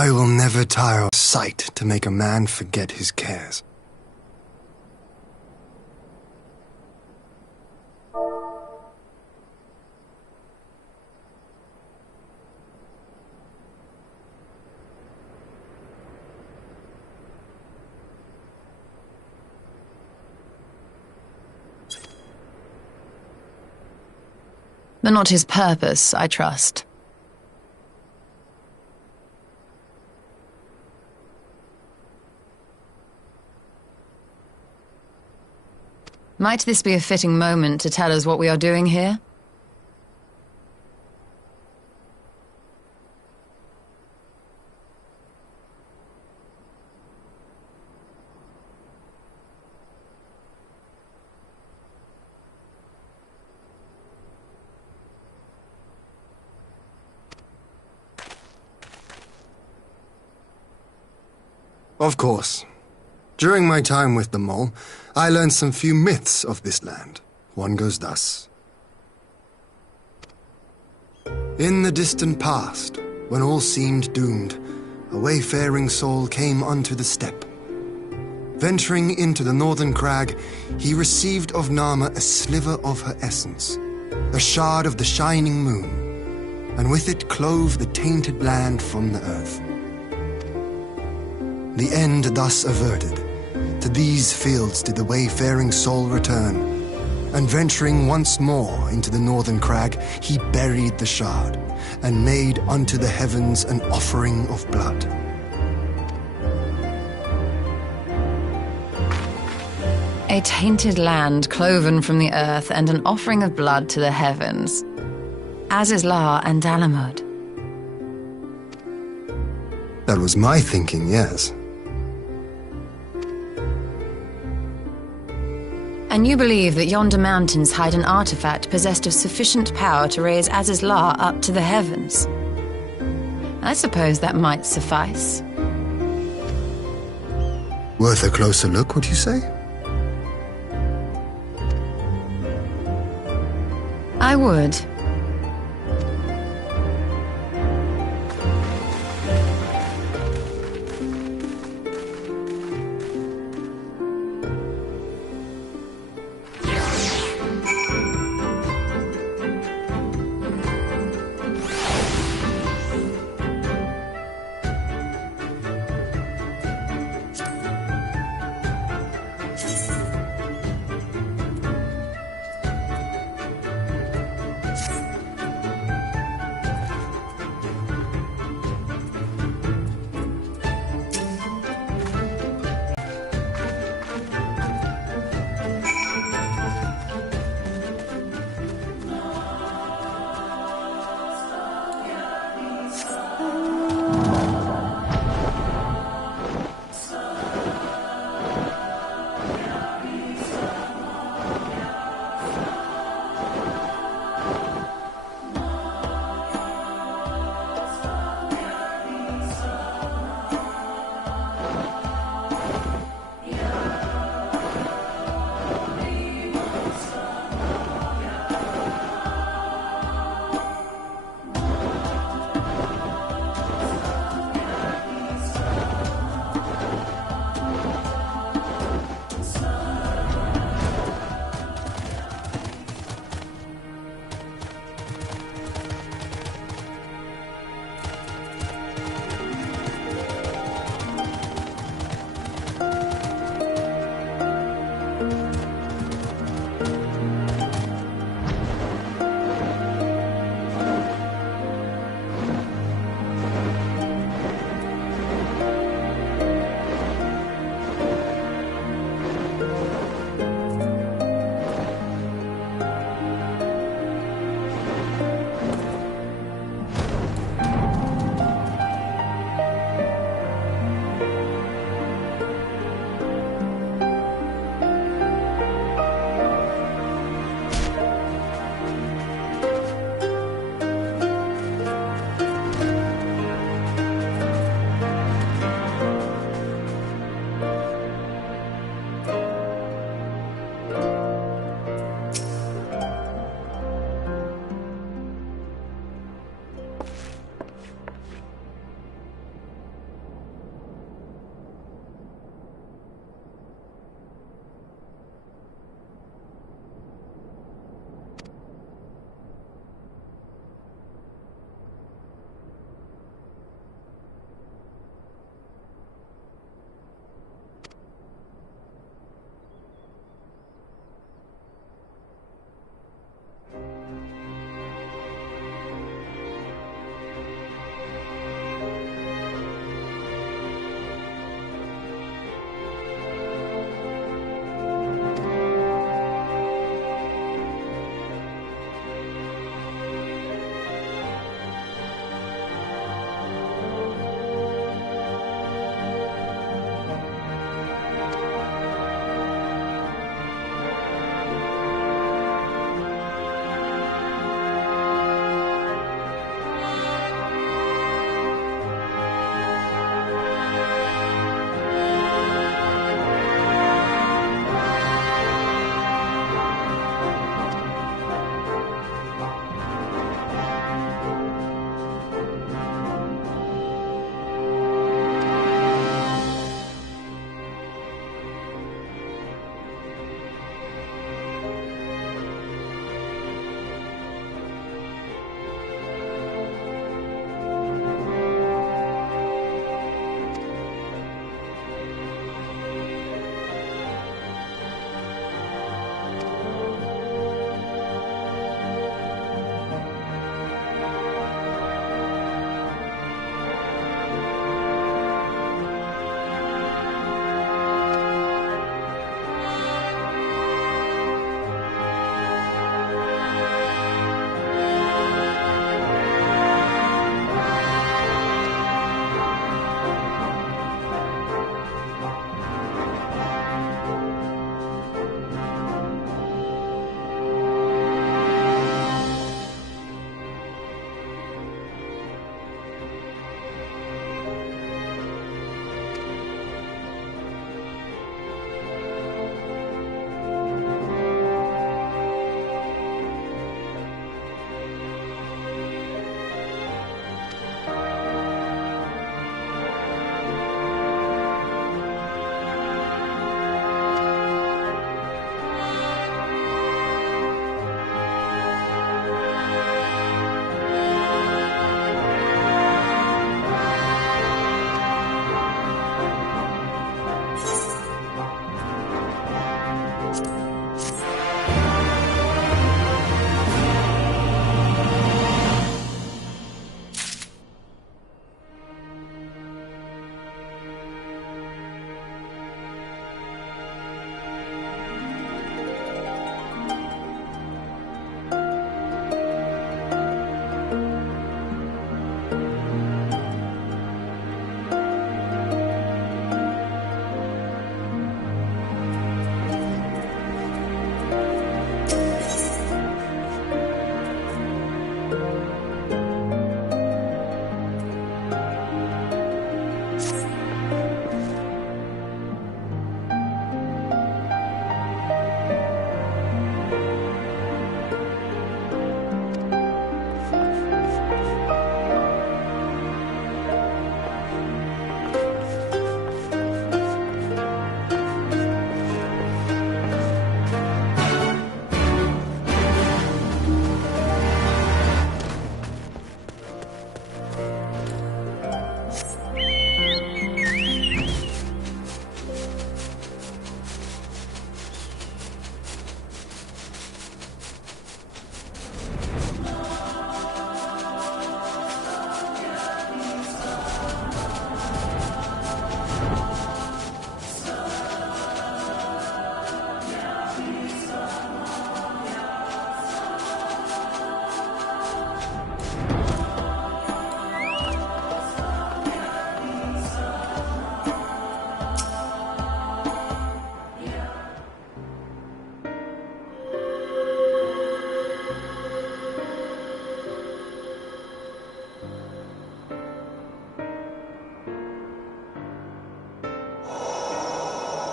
I will never tire of sight to make a man forget his cares. But not his purpose, I trust. Might this be a fitting moment to tell us what we are doing here? Of course. During my time with the mole, I learned some few myths of this land. One goes thus. In the distant past, when all seemed doomed, a wayfaring soul came unto the steppe. Venturing into the northern crag, he received of Nama a sliver of her essence, a shard of the shining moon, and with it clove the tainted land from the earth. The end thus averted, to these fields did the wayfaring soul return, and venturing once more into the northern crag, he buried the shard, and made unto the heavens an offering of blood. A tainted land cloven from the earth and an offering of blood to the heavens. Azizla and Dalamud. That was my thinking, yes. And you believe that yonder mountains hide an artifact possessed of sufficient power to raise Azizla up to the heavens? I suppose that might suffice. Worth a closer look, would you say? I would.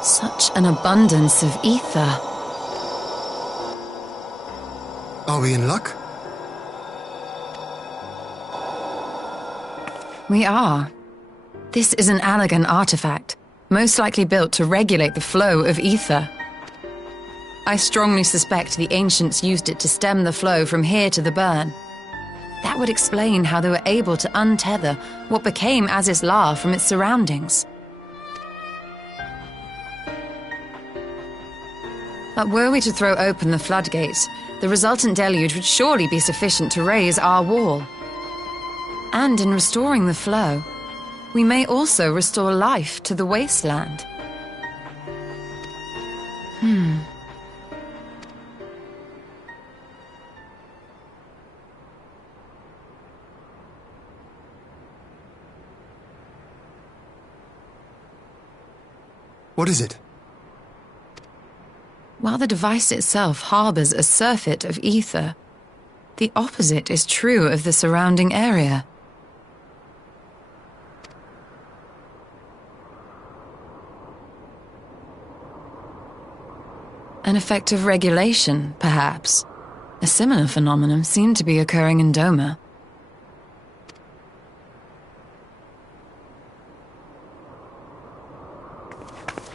Such an abundance of ether. Are we in luck? We are. This is an Allagan artifact, most likely built to regulate the flow of ether. I strongly suspect the ancients used it to stem the flow from here to the burn. That would explain how they were able to untether what became Aziz La from its surroundings. But were we to throw open the floodgates, the resultant deluge would surely be sufficient to raise our wall. And in restoring the flow, we may also restore life to the wasteland. What is it? While the device itself harbors a surfeit of ether, the opposite is true of the surrounding area. An effect of regulation, perhaps. A similar phenomenon seemed to be occurring in Doma.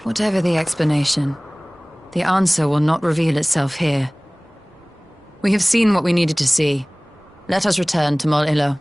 Whatever the explanation, the answer will not reveal itself here. We have seen what we needed to see. Let us return to Mol Ilo.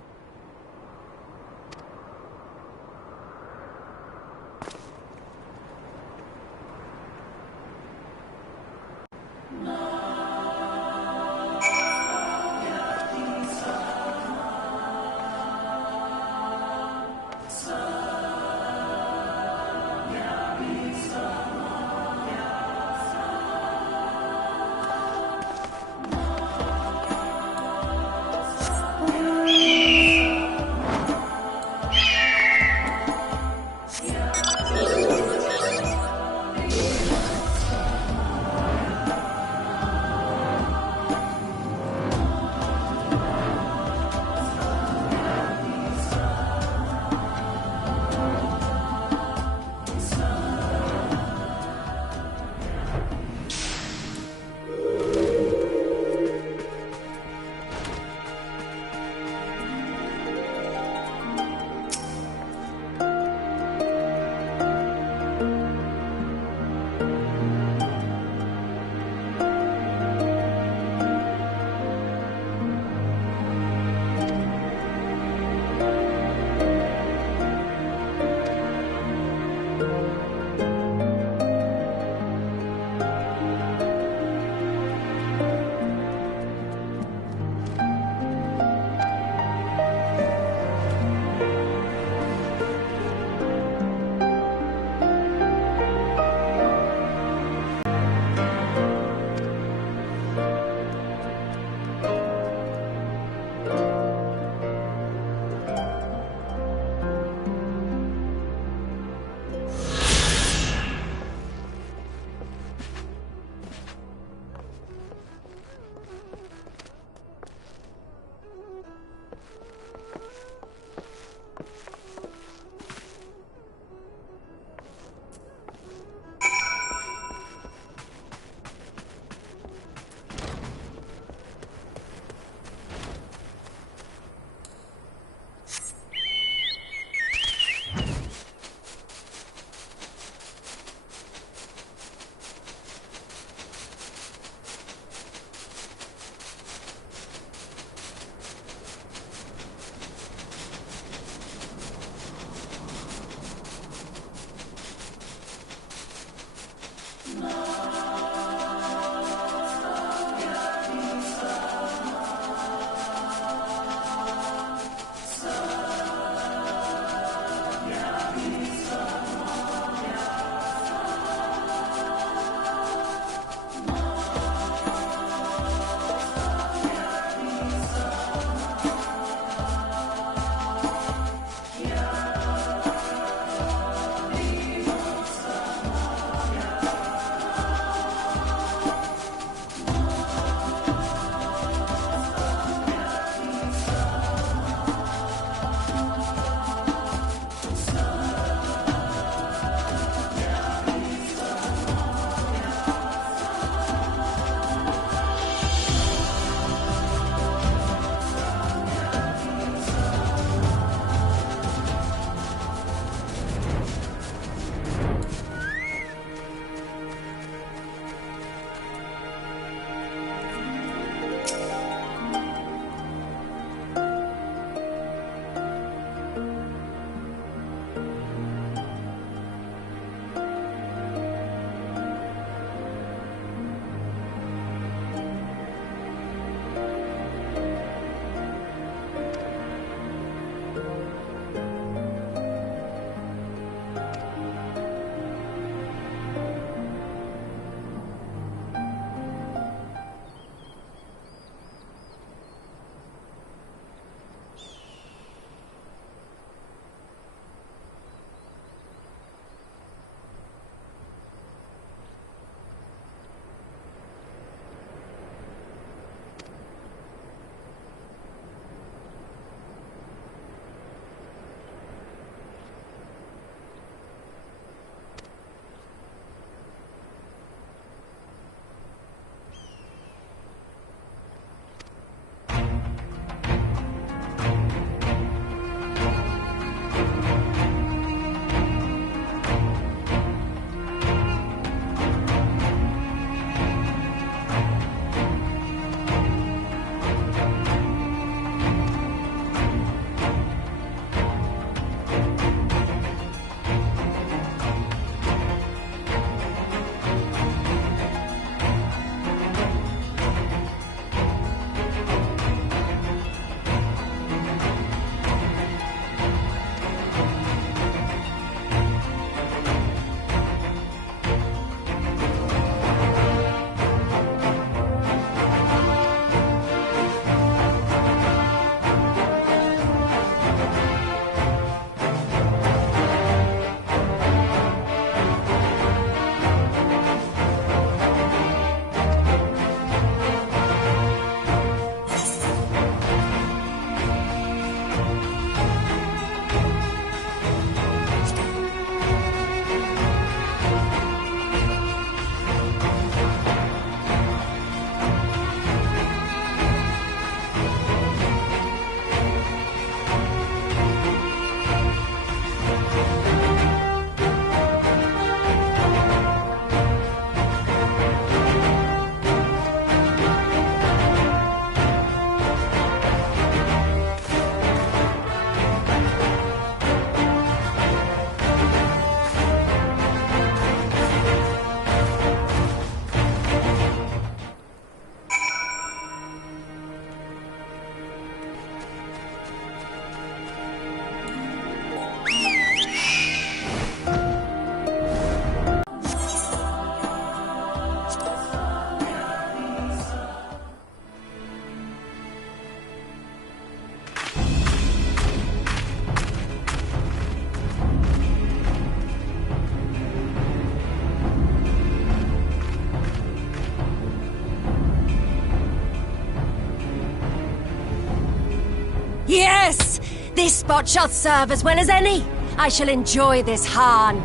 Yes! This spot shall serve as well as any. I shall enjoy this Harn.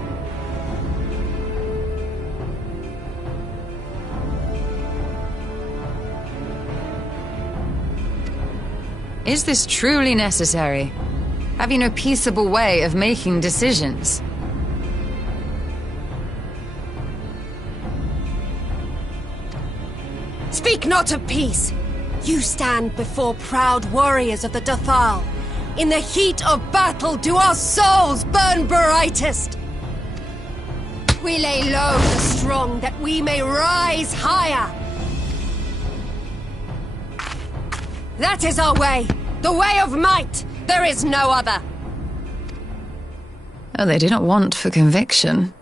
Is this truly necessary? Have you no peaceable way of making decisions? Speak not of peace. You stand before proud warriors of the Dathal. In the heat of battle do our souls burn brightest. We lay low the strong that we may rise higher. That is our way. The way of might. There is no other. Oh, they do not want for conviction.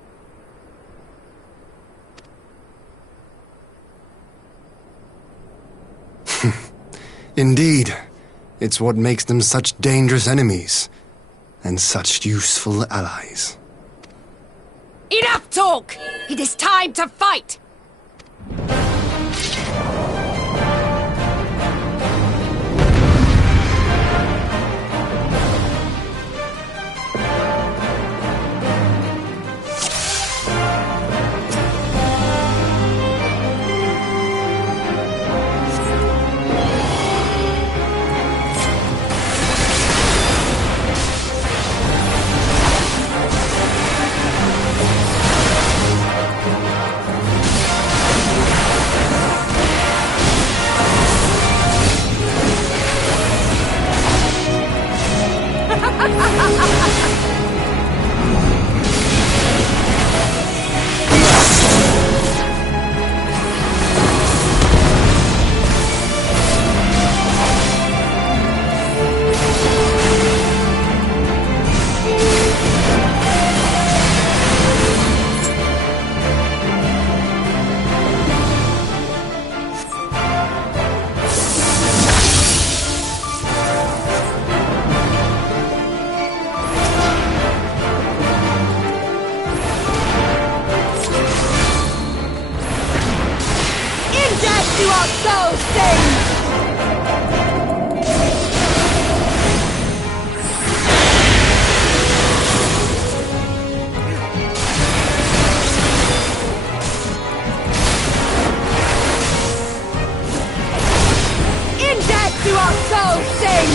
Indeed. It's what makes them such dangerous enemies, and such useful allies. Enough talk! It is time to fight! Do our souls sing! In death do our souls sing!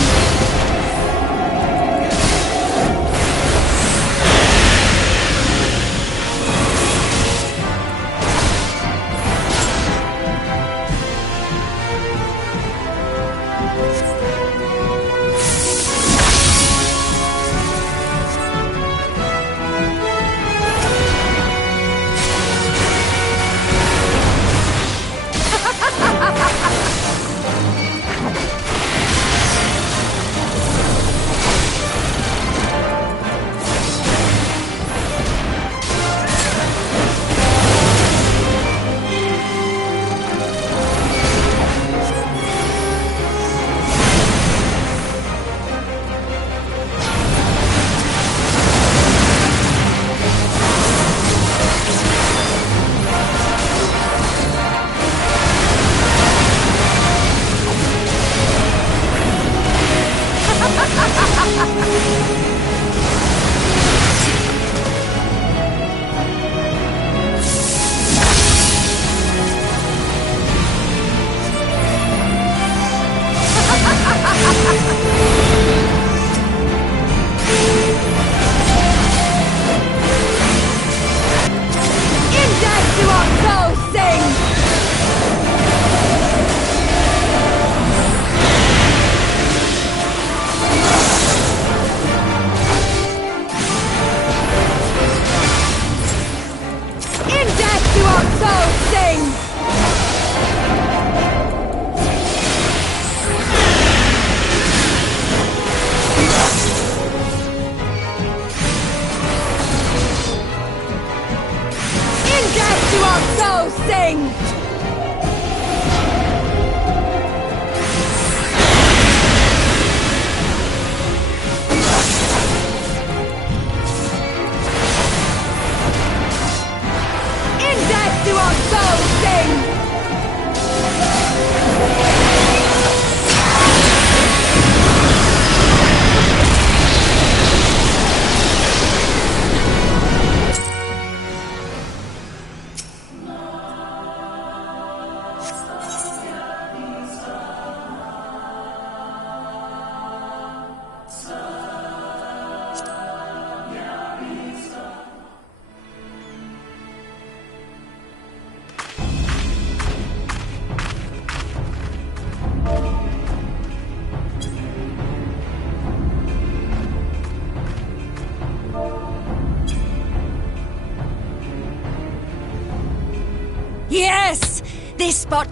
this spot...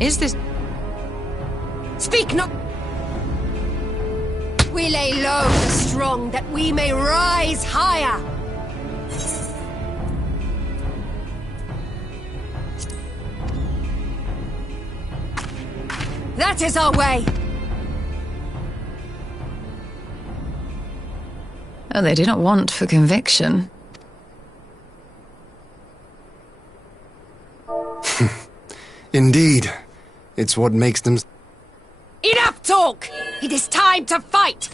Is this... Speak not! We lay low the strong, that we may rise higher! That is our way! Oh, they do not want for conviction. Indeed. It's what makes them... Enough talk! It is time to fight!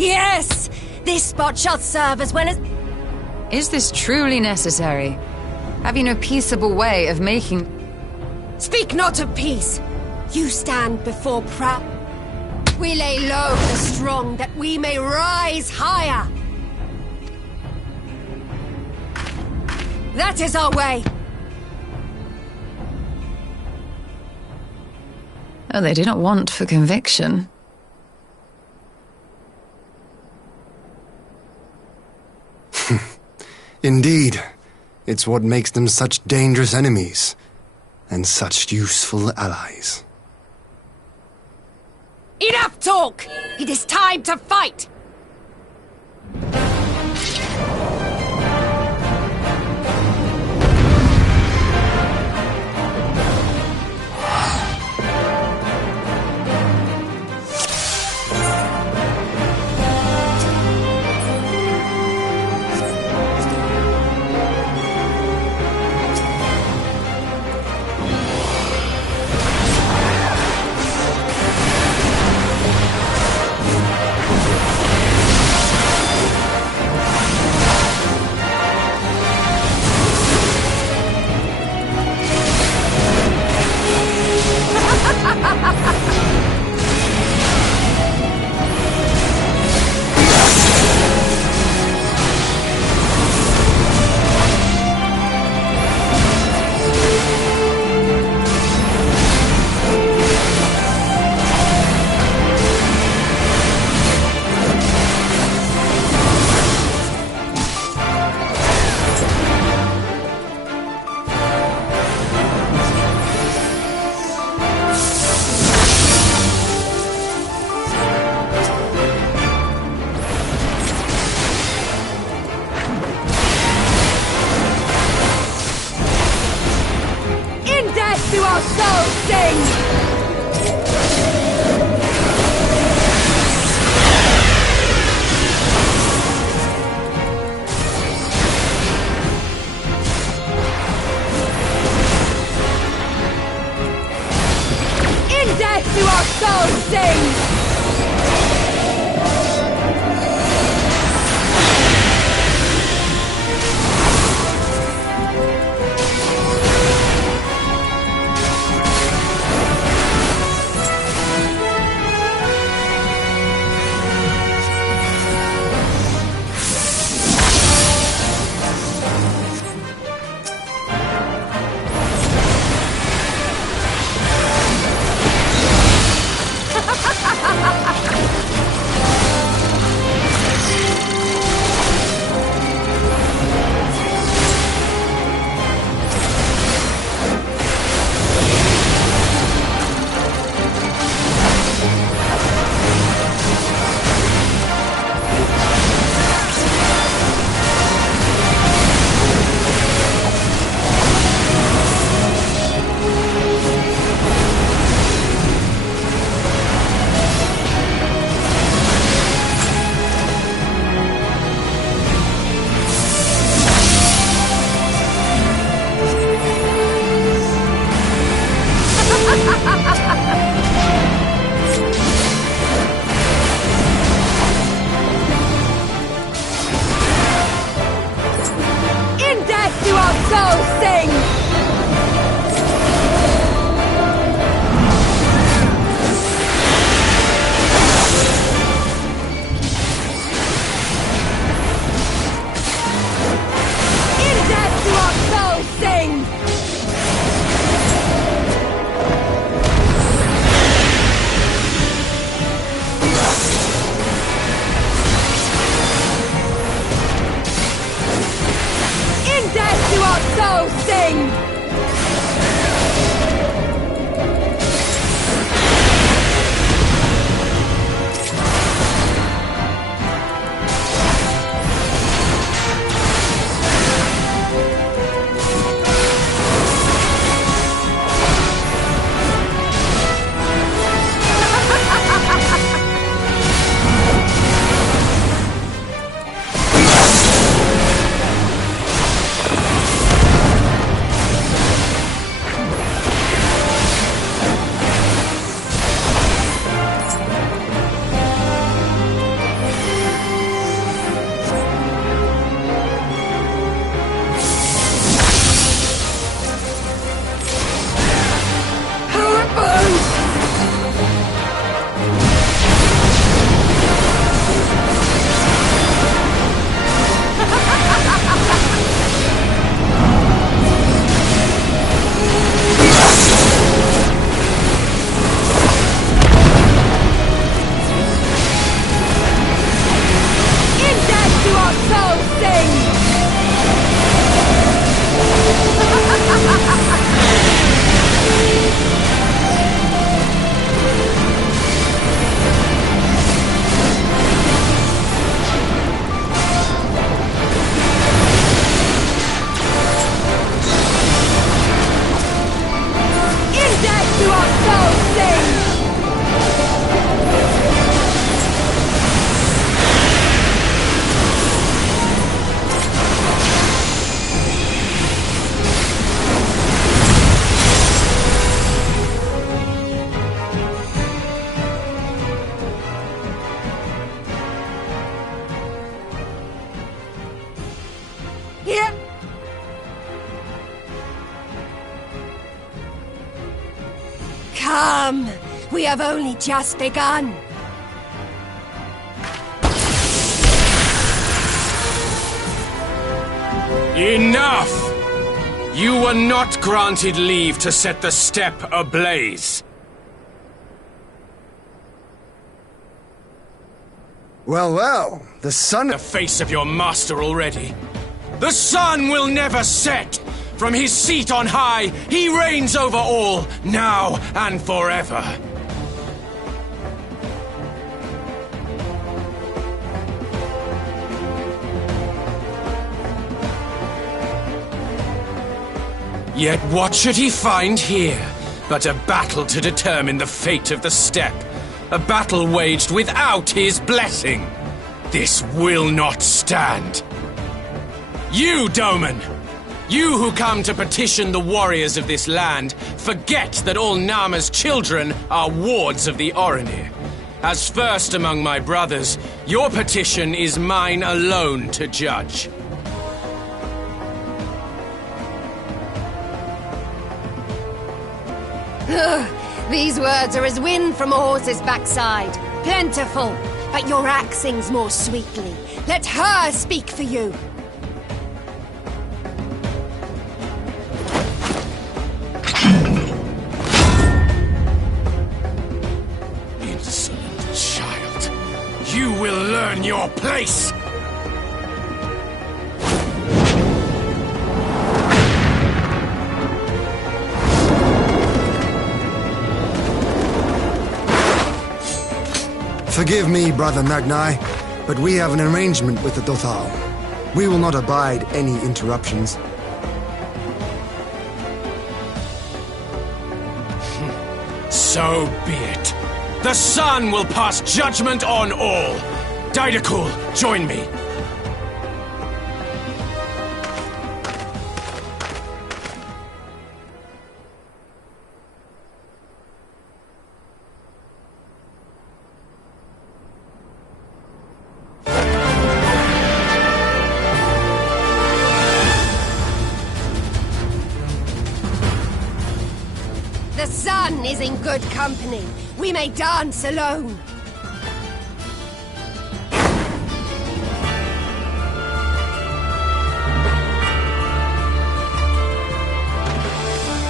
Yes! This spot shall serve as well as... Is this truly necessary? Have you no peaceable way of making... Speak not of peace! You stand before proud... We lay low the strong that we may rise higher! That is our way! Oh, they do not want for conviction. Indeed, it's what makes them such dangerous enemies, and such useful allies. Enough talk! It is time to fight! Do our souls sing! In death do our souls sing! sing! Come! We have only just begun! Enough! You were not granted leave to set the steppe ablaze. Well, well, the sun... The face of your master already. The sun will never set! From his seat on high, he reigns over all, now and forever. Yet what should he find here but a battle to determine the fate of the steppe? A battle waged without his blessing. This will not stand. You, Doman! You who come to petition the warriors of this land, forget that all Nama's children are wards of the Orinir. As first among my brothers, your petition is mine alone to judge. These words are as wind from a horse's backside. Plentiful, but your axe sings more sweetly. Let her speak for you. Insolent child. You will learn your place! Forgive me, Brother Magnai, but we have an arrangement with the Dothal. We will not abide any interruptions. So be it. The sun will pass judgment on all. Didakul, join me. The sun is in good company. We may dance alone.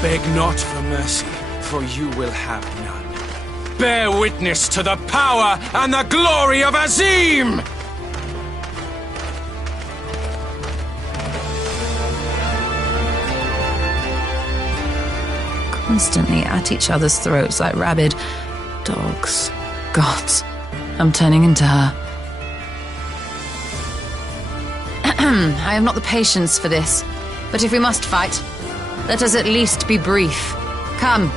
Beg not for mercy, for you will have none. Bear witness to the power and the glory of Azim! constantly at each other's throats like rabid dogs. Gods, I'm turning into her. I have not the patience for this, but if we must fight, let us at least be brief. Come.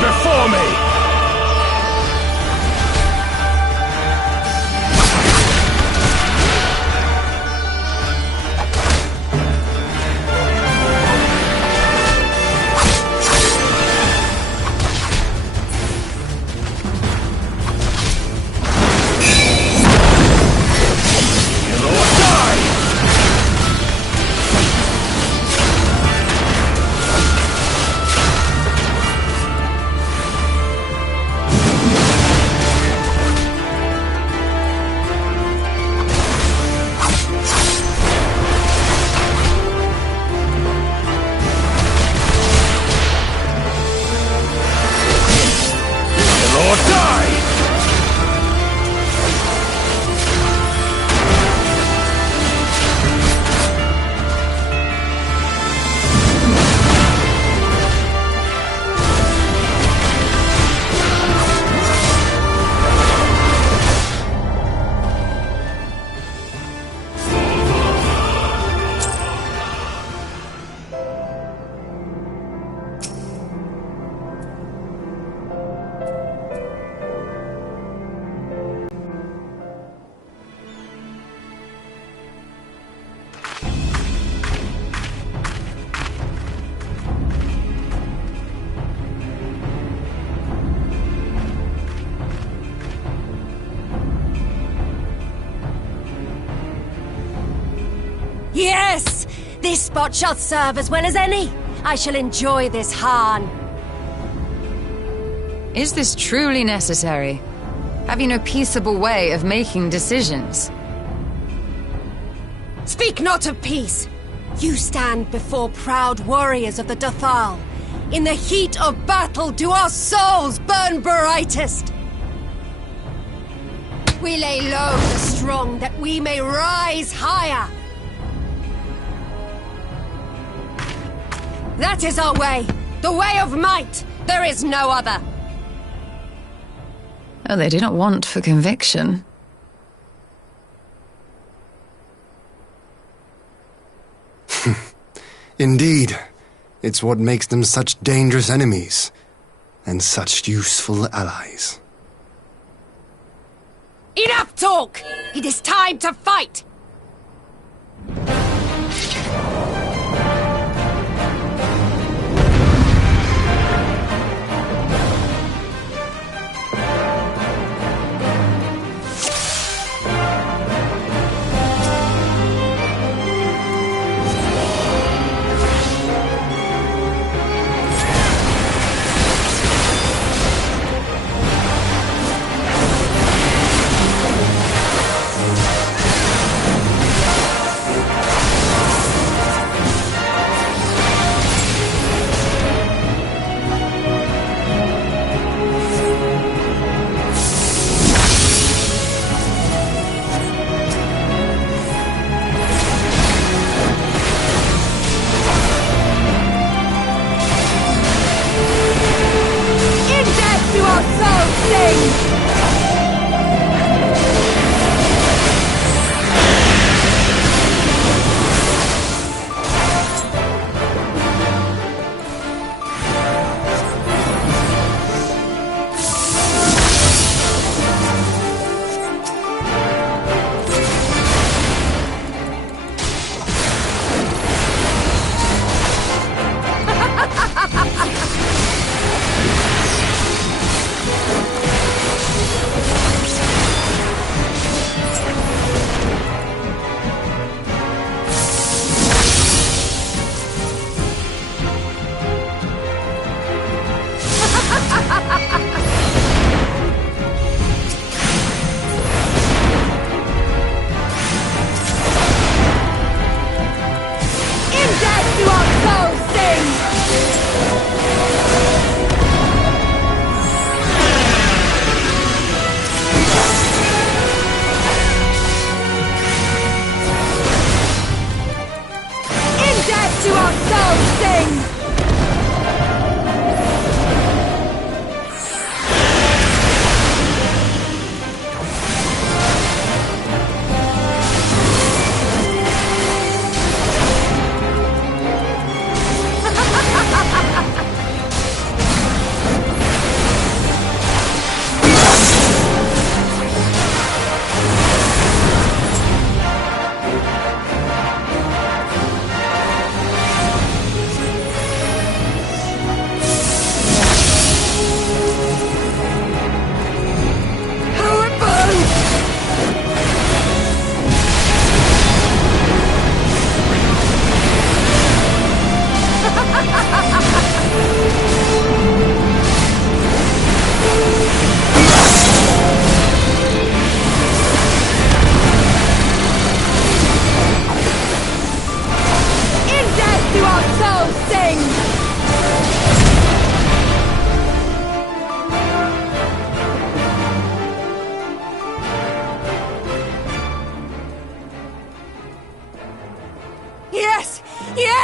Before me! Yes! This spot shall serve as well as any. I shall enjoy this Hahn. Is this truly necessary? Have you no peaceable way of making decisions? Speak not of peace. You stand before proud warriors of the Dathal. In the heat of battle do our souls burn brightest. We lay low the strong that we may rise higher. That is our way. The way of might. There is no other. Oh, they do not want for conviction. Indeed. It's what makes them such dangerous enemies, and such useful allies. Enough talk! It is time to fight!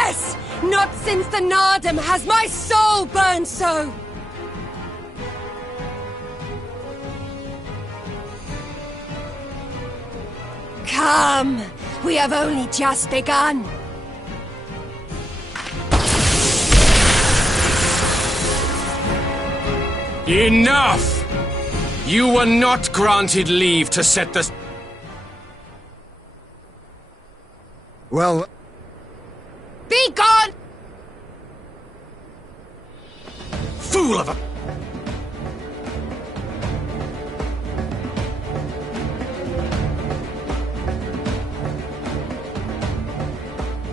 Yes! Not since the Nardum has my soul burned so! Come! We have only just begun! Enough! You were not granted leave to set the... Well, Be gone! Fool of a...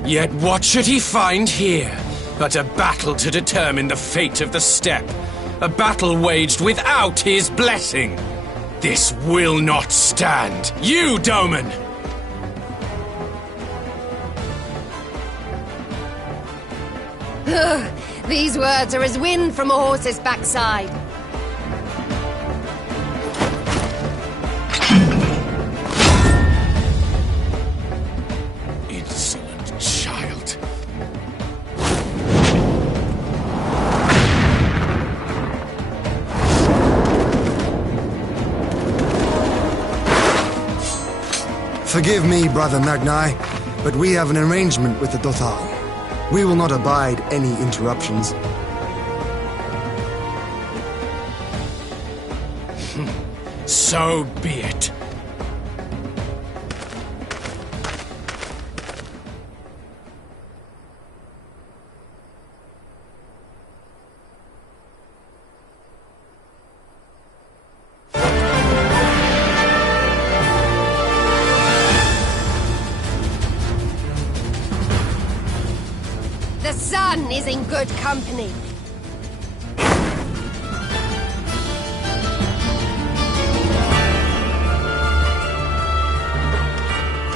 Yet what should he find here but a battle to determine the fate of the steppe? A battle waged without his blessing. This will not stand. You, Doman! These words are as wind from a horse's backside. Insolent child. forgive me, Brother Magnai, but we have an arrangement with the Dothal. We will not abide any interruptions. So be it. The sun is in good company.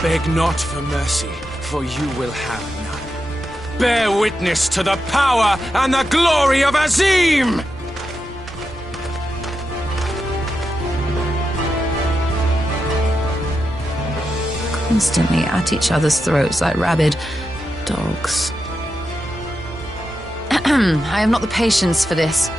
Beg not for mercy, for you will have none. Bear witness to the power and the glory of Azim! Constantly at each other's throats like rabid dogs. I have not the patience for this.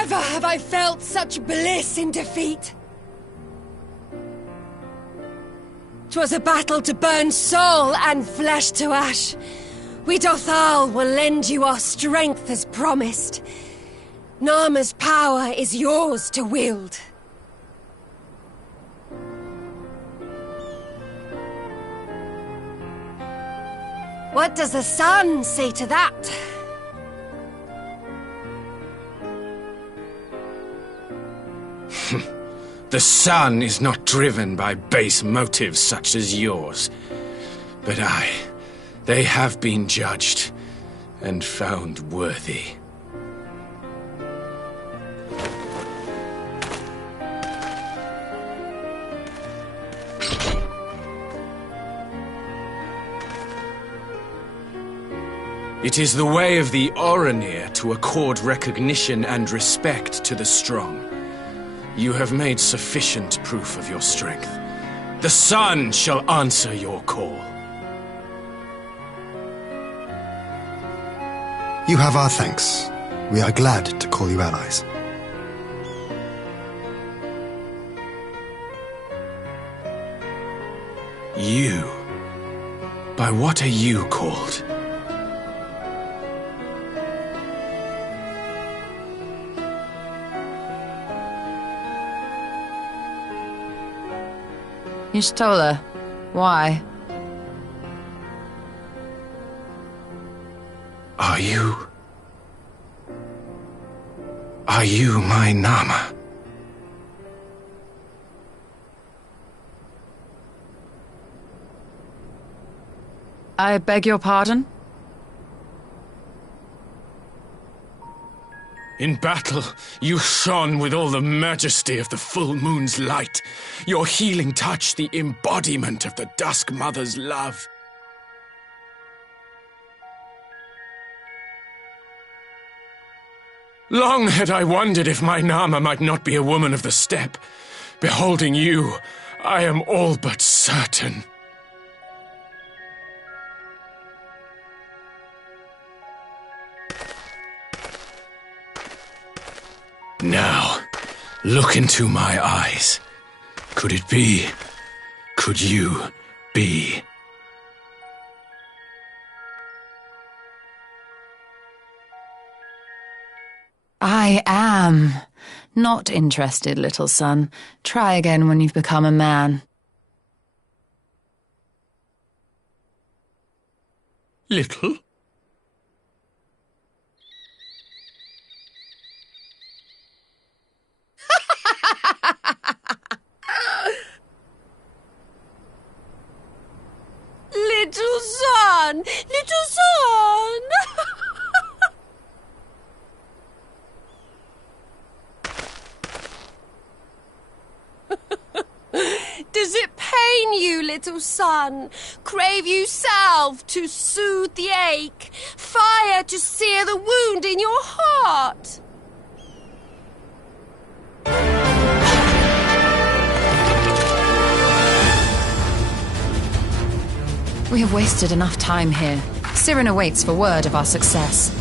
Never have I felt such bliss in defeat. 'Twas a battle to burn soul and flesh to ash. We Dothal will lend you our strength as promised. Narma's power is yours to wield. What does the sun say to that? The sun is not driven by base motives such as yours. But they have been judged and found worthy. It is the way of the Oranir to accord recognition and respect to the strong. You have made sufficient proof of your strength. The sun shall answer your call. You have our thanks. We are glad to call you allies. You? By what are you called? Y'shtola, why? Are you my Nama? I beg your pardon? In battle, you shone with all the majesty of the full moon's light. Your healing touch, the embodiment of the Dusk Mother's love. Long had I wondered if my Nama might not be a woman of the steppe. Beholding you, I am all but certain. Now, look into my eyes. Could it be? Could you be? I am. Not interested, little son. Try again when you've become a man. Little? Little son! Little son! Does it pain you, little son? Crave you salve to soothe the ache? Fire to sear the wound in your heart? We have wasted enough time here. Sirin awaits for word of our success.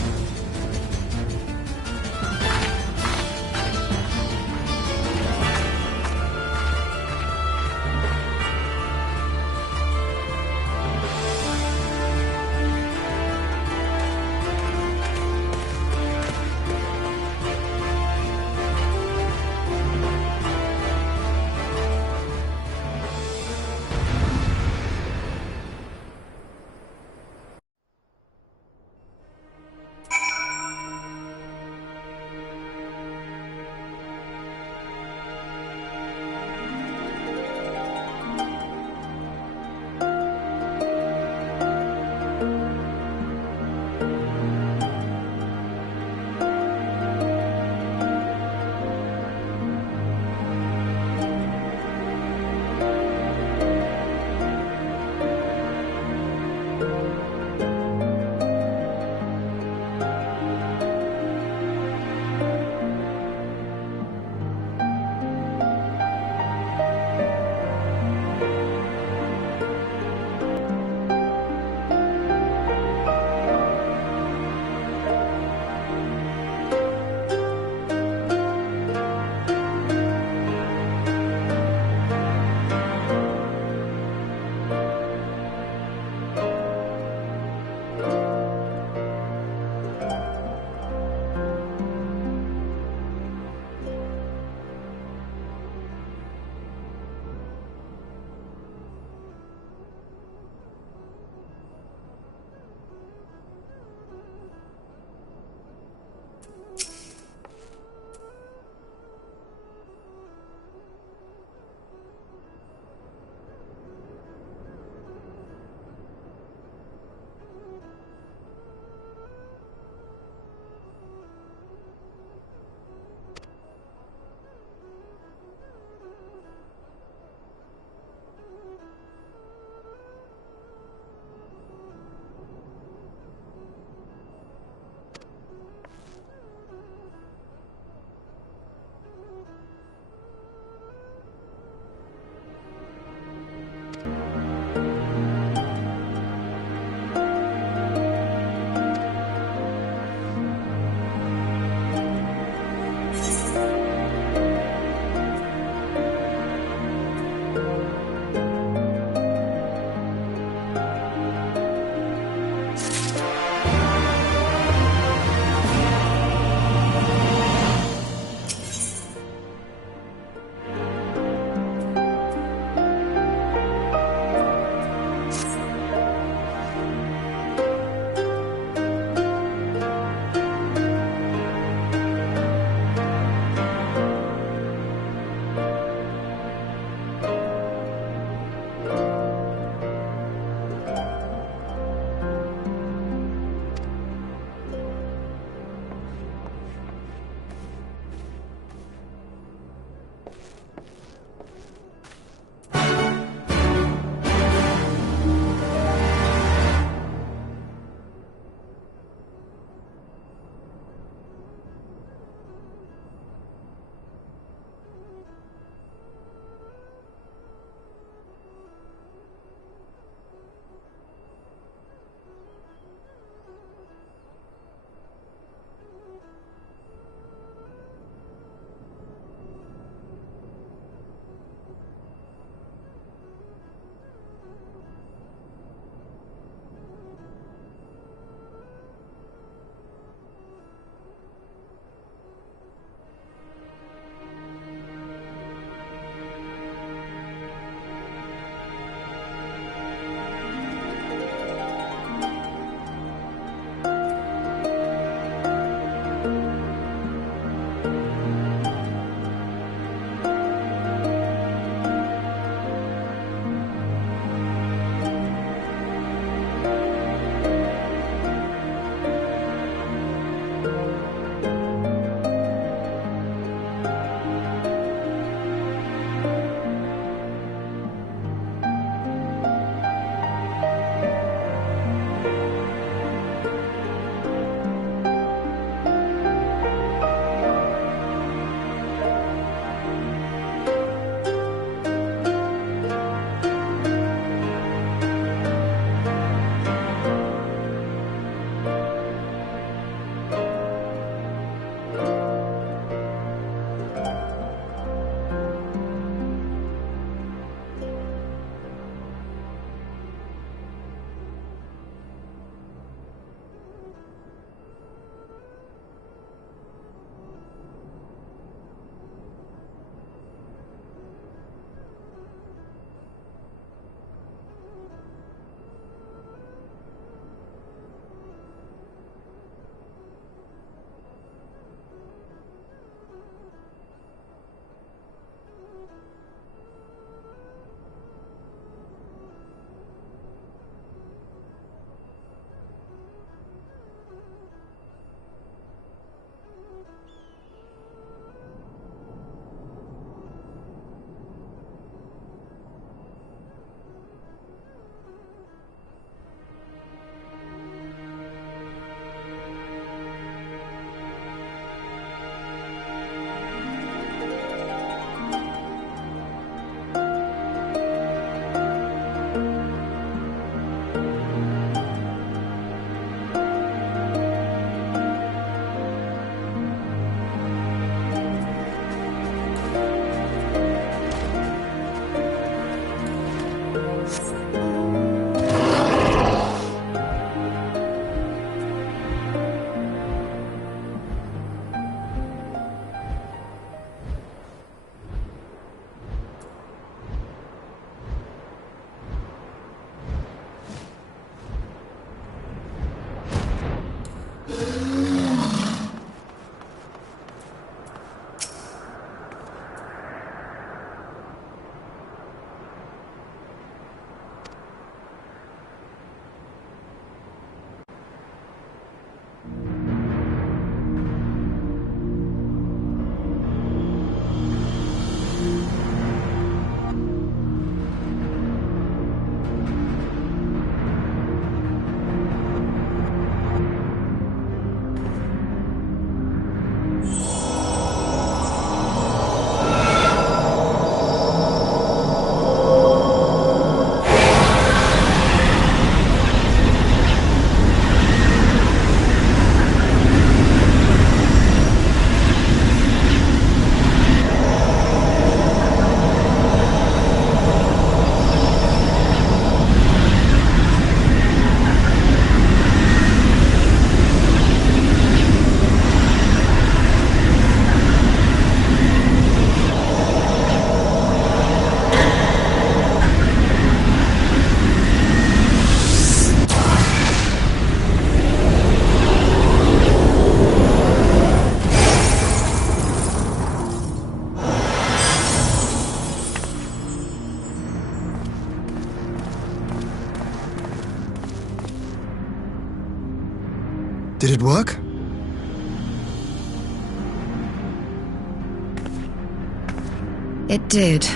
Did it work? It did.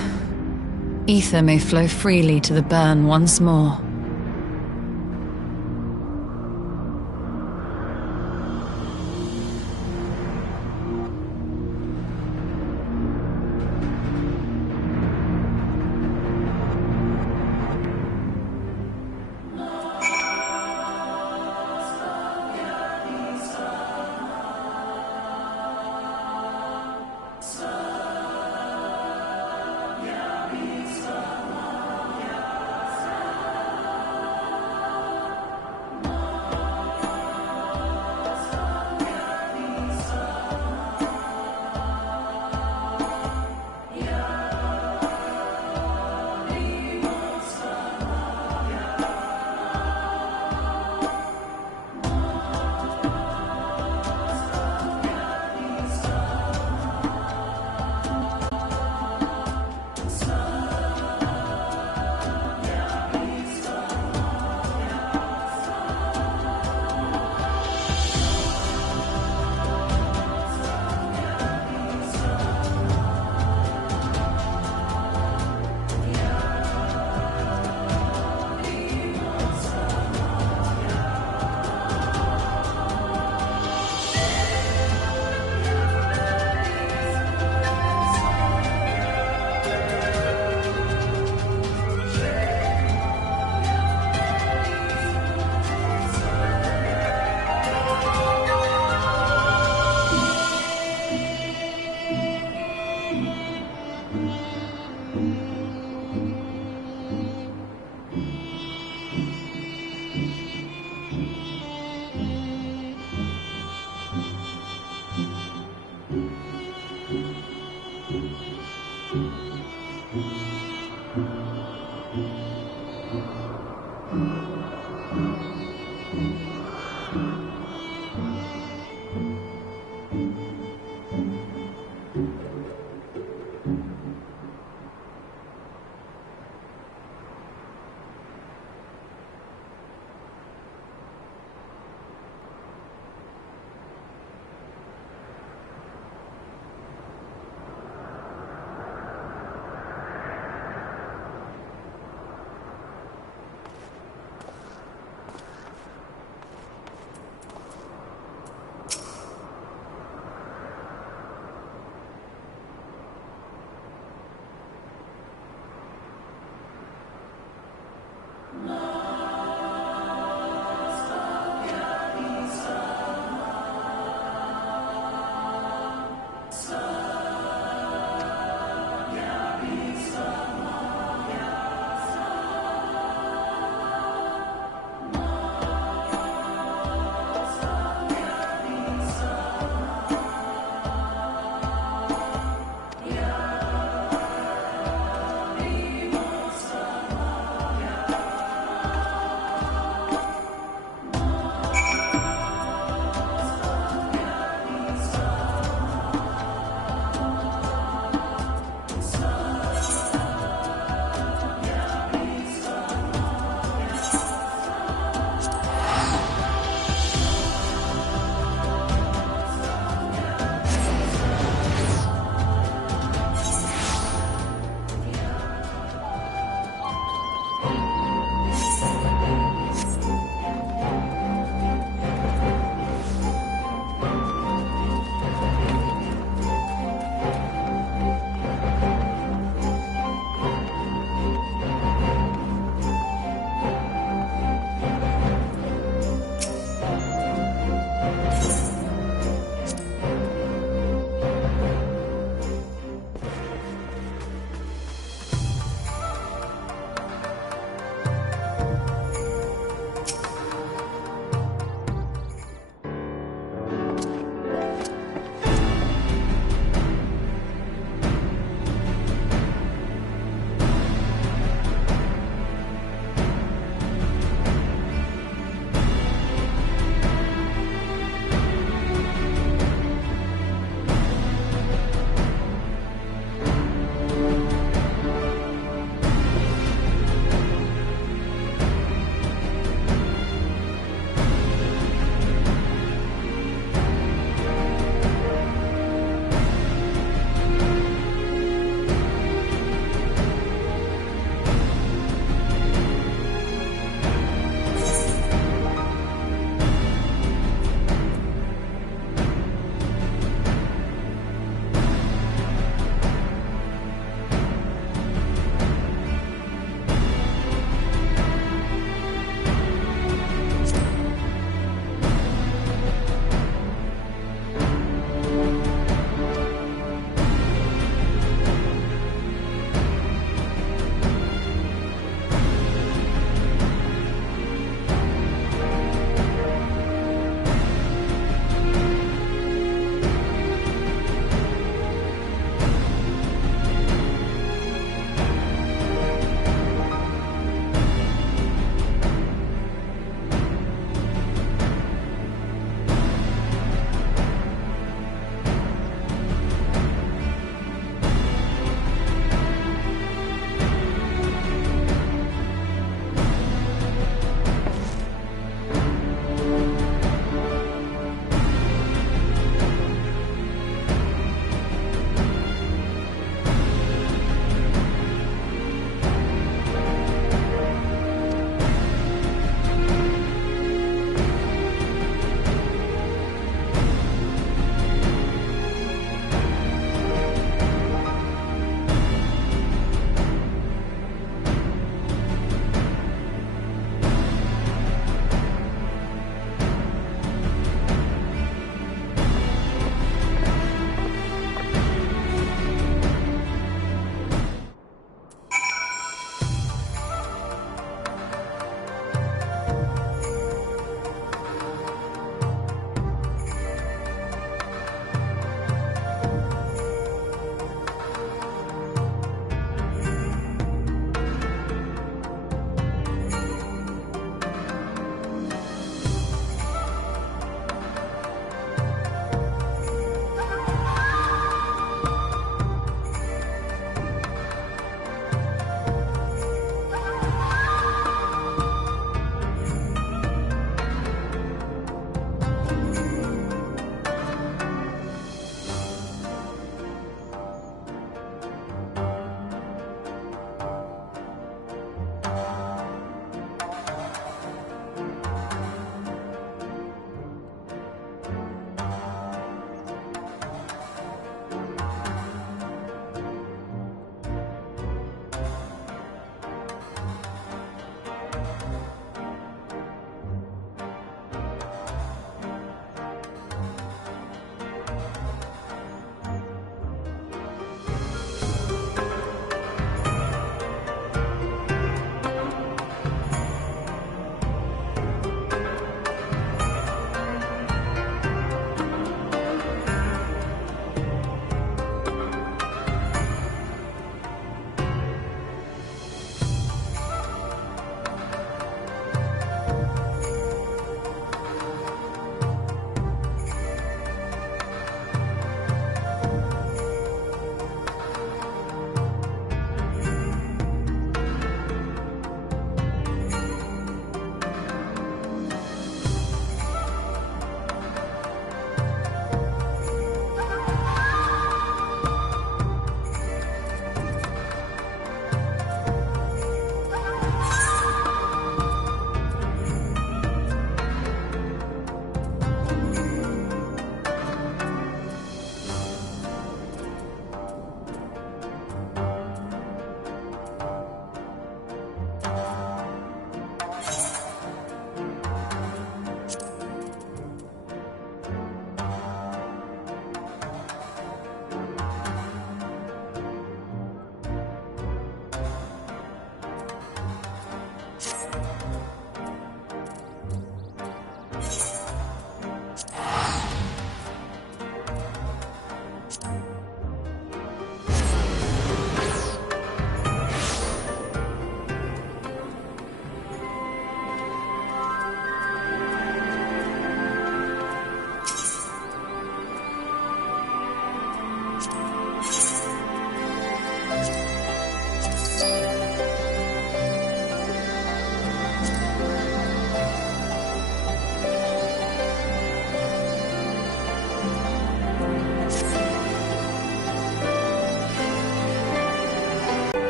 Ether may flow freely to the burn once more.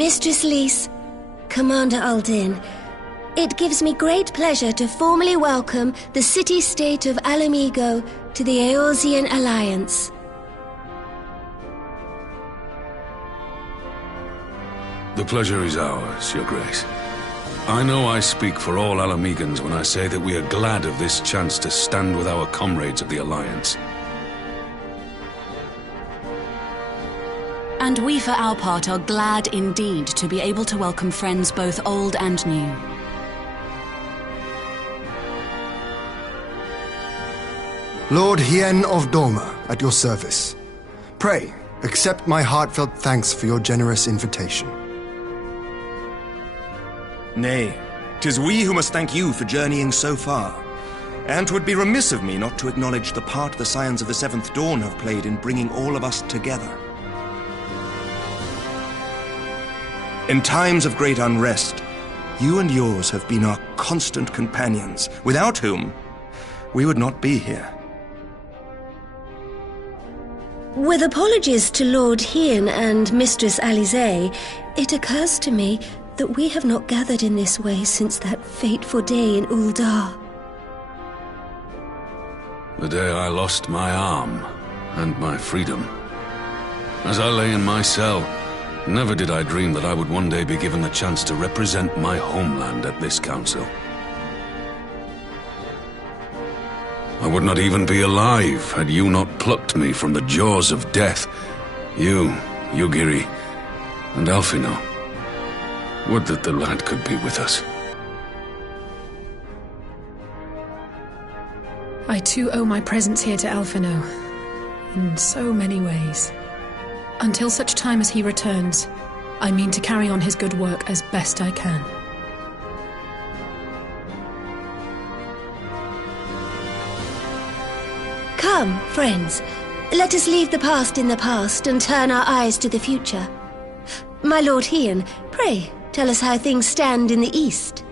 Mistress Lys, Commander Aldin, it gives me great pleasure to formally welcome the city-state of Ala Mhigo to the Eorzean Alliance. The pleasure is ours, Your Grace. I know I speak for all Ala Mhigans when I say that we are glad of this chance to stand with our comrades of the Alliance. And we for our part are glad indeed to be able to welcome friends both old and new. Lord Hien of Doma, at your service. Pray, accept my heartfelt thanks for your generous invitation. Nay, 'tis we who must thank you for journeying so far. And 'twould be remiss of me not to acknowledge the part the Scions of the Seventh Dawn have played in bringing all of us together. In times of great unrest, you and yours have been our constant companions, without whom we would not be here. With apologies to Lord Hien and Mistress Alisaie, it occurs to me that we have not gathered in this way since that fateful day in Ul'dah. The day I lost my arm and my freedom. As I lay in my cell, never did I dream that I would one day be given the chance to represent my homeland at this council. I would not even be alive had you not plucked me from the jaws of death. You, Yugiri, and Alphinaud. Would that the lad could be with us. I too owe my presence here to Alphinaud, in so many ways. Until such time as he returns, I mean to carry on his good work as best I can. Come, friends, let us leave the past in the past and turn our eyes to the future. My Lord Hien, pray, tell us how things stand in the East.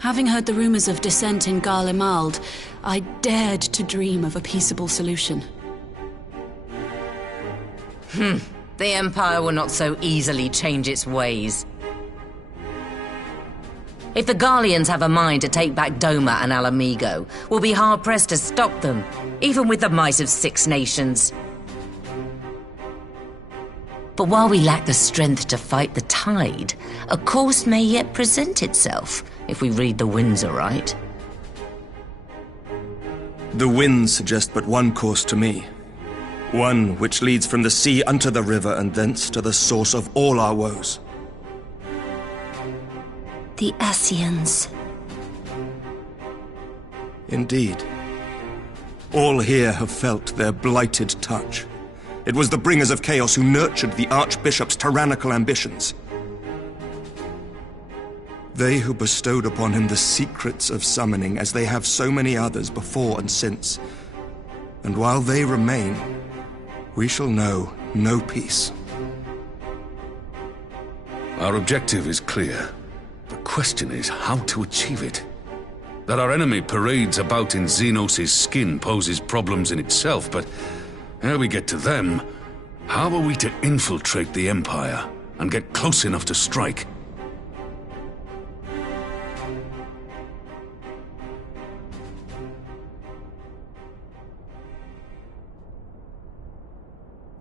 Having heard the rumors of dissent in Garlemald, I dared to dream of a peaceable solution. The Empire will not so easily change its ways. If the Garleans have a mind to take back Doma and Ala Mhigo, we'll be hard-pressed to stop them, even with the might of 6 nations. But while we lack the strength to fight the tide, a course may yet present itself, if we read the winds aright. The winds suggest but one course to me. One which leads from the sea unto the river and thence to the source of all our woes. The Ascians. Indeed. All here have felt their blighted touch. It was the bringers of chaos who nurtured the Archbishop's tyrannical ambitions. They who bestowed upon him the secrets of summoning, as they have so many others before and since. And while they remain, we shall know no peace. Our objective is clear. The question is how to achieve it. That our enemy parades about in Xenos' skin poses problems in itself, but ere we get to them, how are we to infiltrate the Empire and get close enough to strike?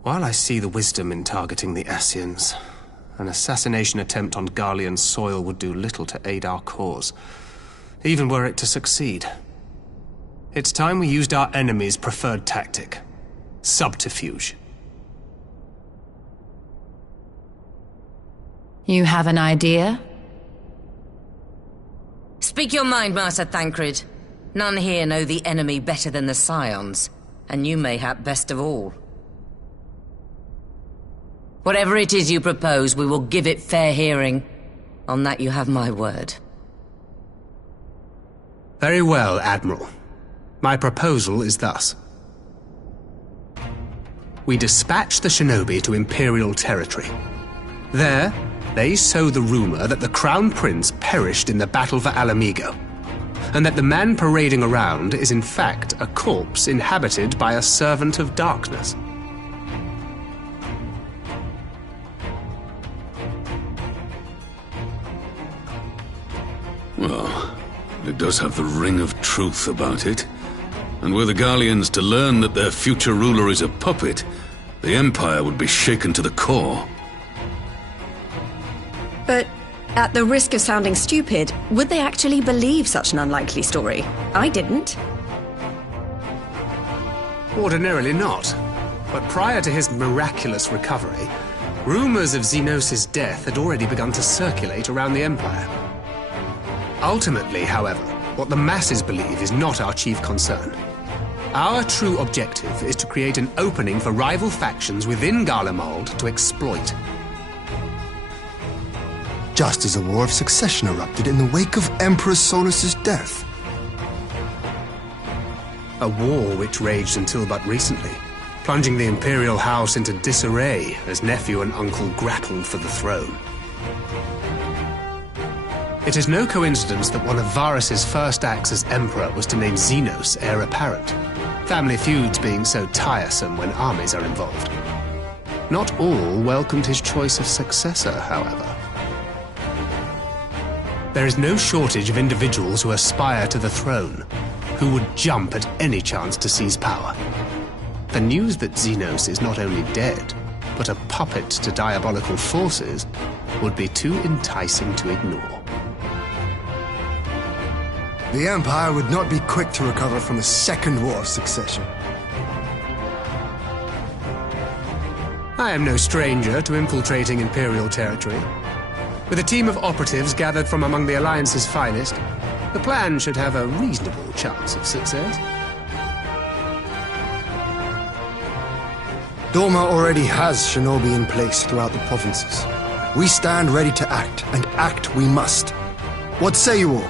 While I see the wisdom in targeting the Ascians, an assassination attempt on Garlean soil would do little to aid our cause, even were it to succeed. It's time we used our enemy's preferred tactic: subterfuge. You have an idea? Speak your mind, Master Thancred. None here know the enemy better than the Scions, and you mayhap best of all. Whatever it is you propose, we will give it fair hearing. On that you have my word. Very well, Admiral. My proposal is thus. we dispatch the shinobi to Imperial territory. There, they sow the rumor that the Crown Prince perished in the battle for Alamigo, and that the man parading around is in fact a corpse inhabited by a servant of darkness. Well, it does have the ring of truth about it. And were the Garleans to learn that their future ruler is a puppet, the Empire would be shaken to the core. But, at the risk of sounding stupid, would they actually believe such an unlikely story? I didn't. Ordinarily not. But prior to his miraculous recovery, rumors of Zenos' death had already begun to circulate around the Empire. Ultimately, however, what the masses believe is not our chief concern. Our true objective is to create an opening for rival factions within Garlemald to exploit. Just as a war of succession erupted in the wake of Emperor Solus's death. A war which raged until but recently, plunging the Imperial House into disarray as nephew and uncle grappled for the throne. It is no coincidence that one of Varys' first acts as Emperor was to name Zenos heir apparent, family feuds being so tiresome when armies are involved. Not all welcomed his choice of successor, however. There is no shortage of individuals who aspire to the throne, who would jump at any chance to seize power. The news that Zenos is not only dead, but a puppet to diabolical forces, would be too enticing to ignore. The Empire would not be quick to recover from a second war of succession. I am no stranger to infiltrating Imperial territory. With a team of operatives gathered from among the Alliance's finest, the plan should have a reasonable chance of success. Doma already has shinobi in place throughout the provinces. We stand ready to act, and act we must. What say you all?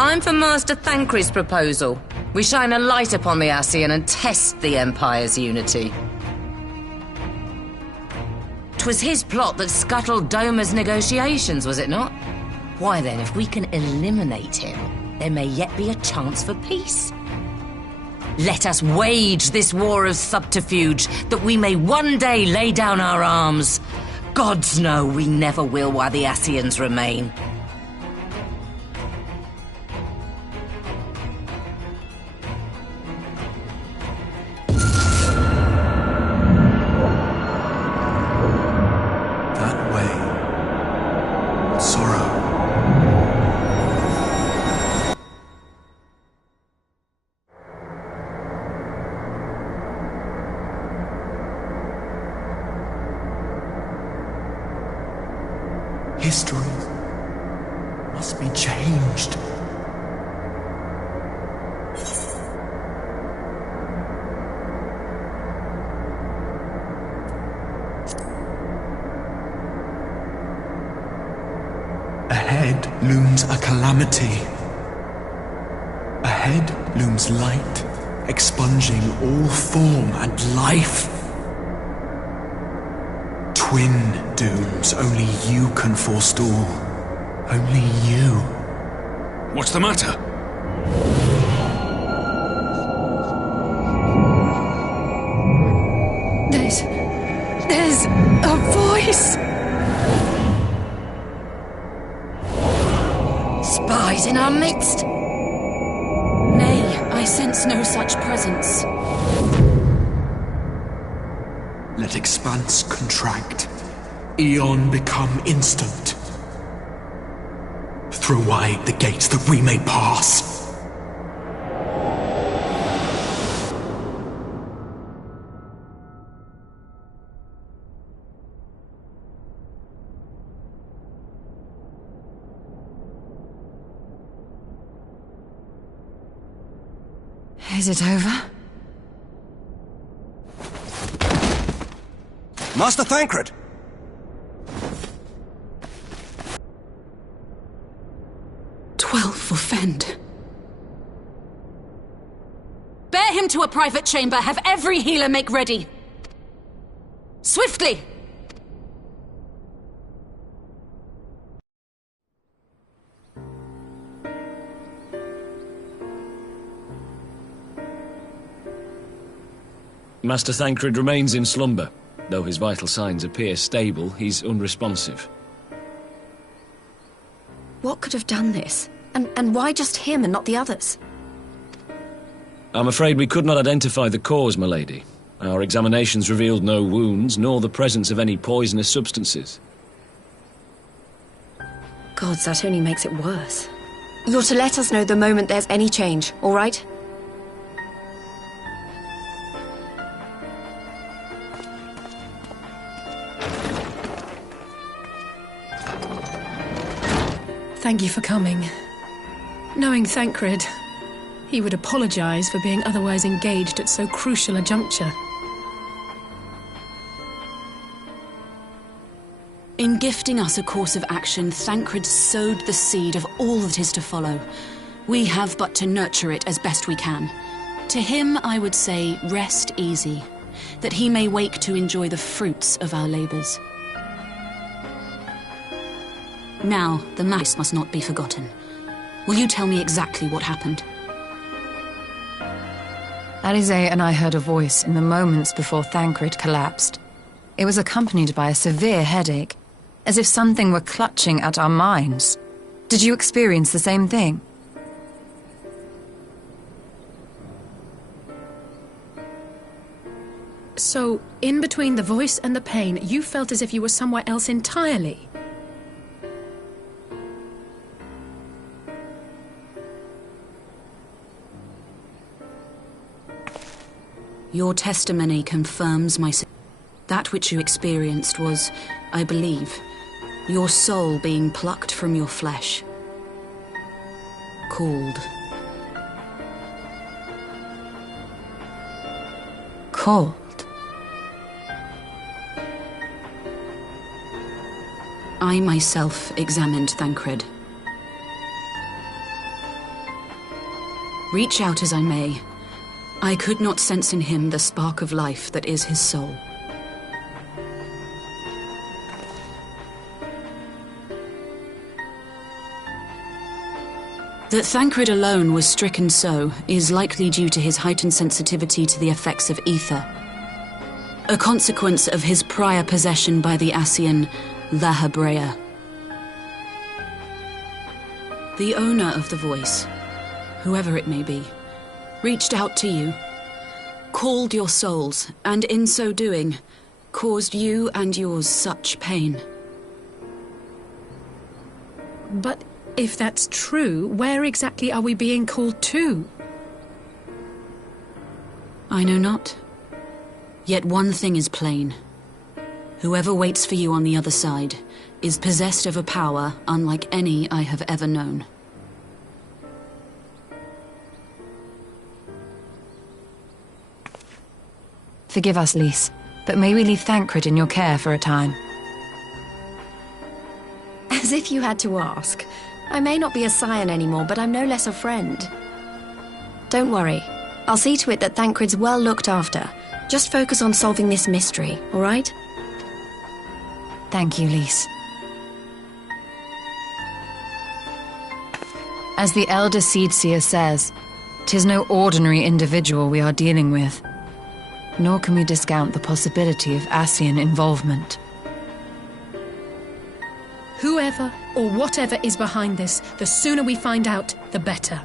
I'm for Master Thancred's proposal. We shine a light upon the Ascian and test the Empire's unity. 'Twas his plot that scuttled Doma's negotiations, was it not? Why then, if we can eliminate him, there may yet be a chance for peace. Let us wage this war of subterfuge, that we may one day lay down our arms. Gods know we never will while the Ascians remain. History must be changed. Ahead looms a calamity. Ahead looms light, expunging all form and life. Twin dooms only you can forestall. Only you. What's the matter? There's a voice! Spies in our midst? Nay, I sense no such presence. Let expanse contract, eon become instant. Throw wide the gates that we may pass. Is it over? Master Thancred! "12 for Fend." into a private chamber. Have every healer make ready. Swiftly! Master Thancred remains in slumber. Though his vital signs appear stable, he's unresponsive. What could have done this? And why just him and not the others? I'm afraid we could not identify the cause, my lady. Our examinations revealed no wounds, nor the presence of any poisonous substances. Gods, that only makes it worse. You're to let us know the moment there's any change, all right? Thank you for coming. Knowing Thancred, he would apologize for being otherwise engaged at so crucial a juncture. In gifting us a course of action, Thancred sowed the seed of all that is to follow. We have but to nurture it as best we can. To him, I would say, rest easy, that he may wake to enjoy the fruits of our labors. Now, the mass must not be forgotten. Will you tell me exactly what happened? Alize and I heard a voice in the moments before Thancred collapsed. It was accompanied by a severe headache, as if something were clutching at our minds. Did you experience the same thing? So, in between the voice and the pain, you felt as if you were somewhere else entirely. Your testimony confirms my... That which you experienced was, I believe, your soul being plucked from your flesh. Called. Called? I myself examined Thancred. Reach out as I may, I could not sense in him the spark of life that is his soul. That Thancred alone was stricken so is likely due to his heightened sensitivity to the effects of ether, a consequence of his prior possession by the Ascian Lahabrea. The owner of the voice, whoever it may be, reached out to you, called your souls, and in so doing, caused you and yours such pain. But if that's true, where exactly are we being called to? I know not. Yet one thing is plain. Whoever waits for you on the other side is possessed of a power unlike any I have ever known. Forgive us, Lys, but may we leave Thancred in your care for a time? As if you had to ask. I may not be a scion anymore, but I'm no less a friend. Don't worry. I'll see to it that Thancred's well looked after. Just focus on solving this mystery, all right? Thank you, Lys. As the Elder Seedseer says, 'tis no ordinary individual we are dealing with. Nor can we discount the possibility of Ascian involvement. Whoever or whatever is behind this, the sooner we find out, the better.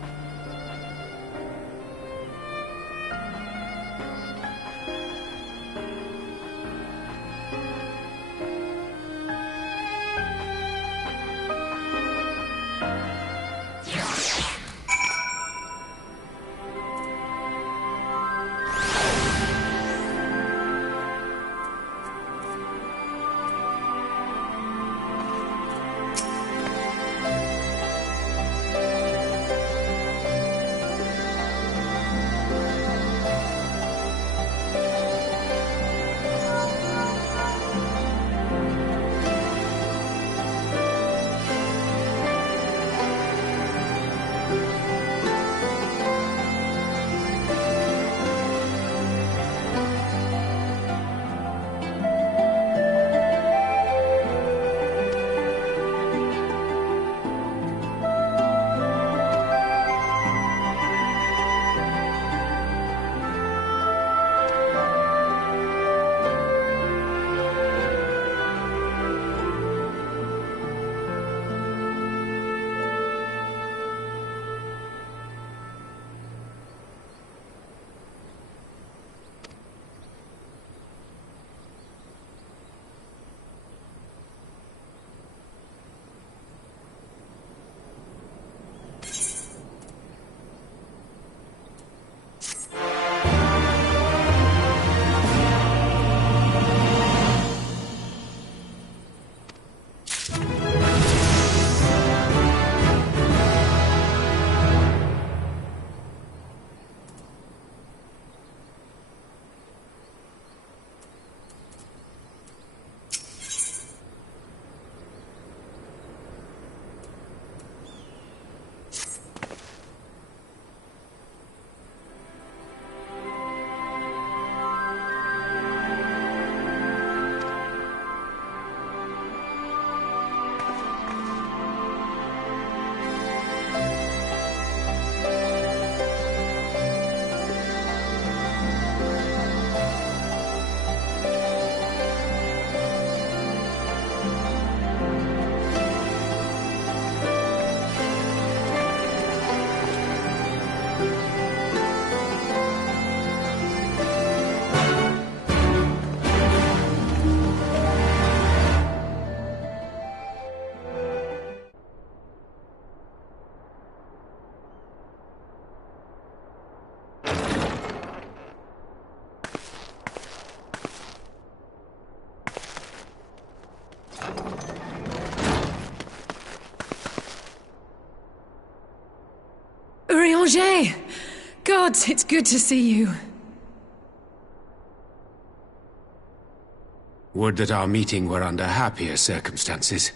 Urianger! Gods, it's good to see you. Would that our meeting were under happier circumstances.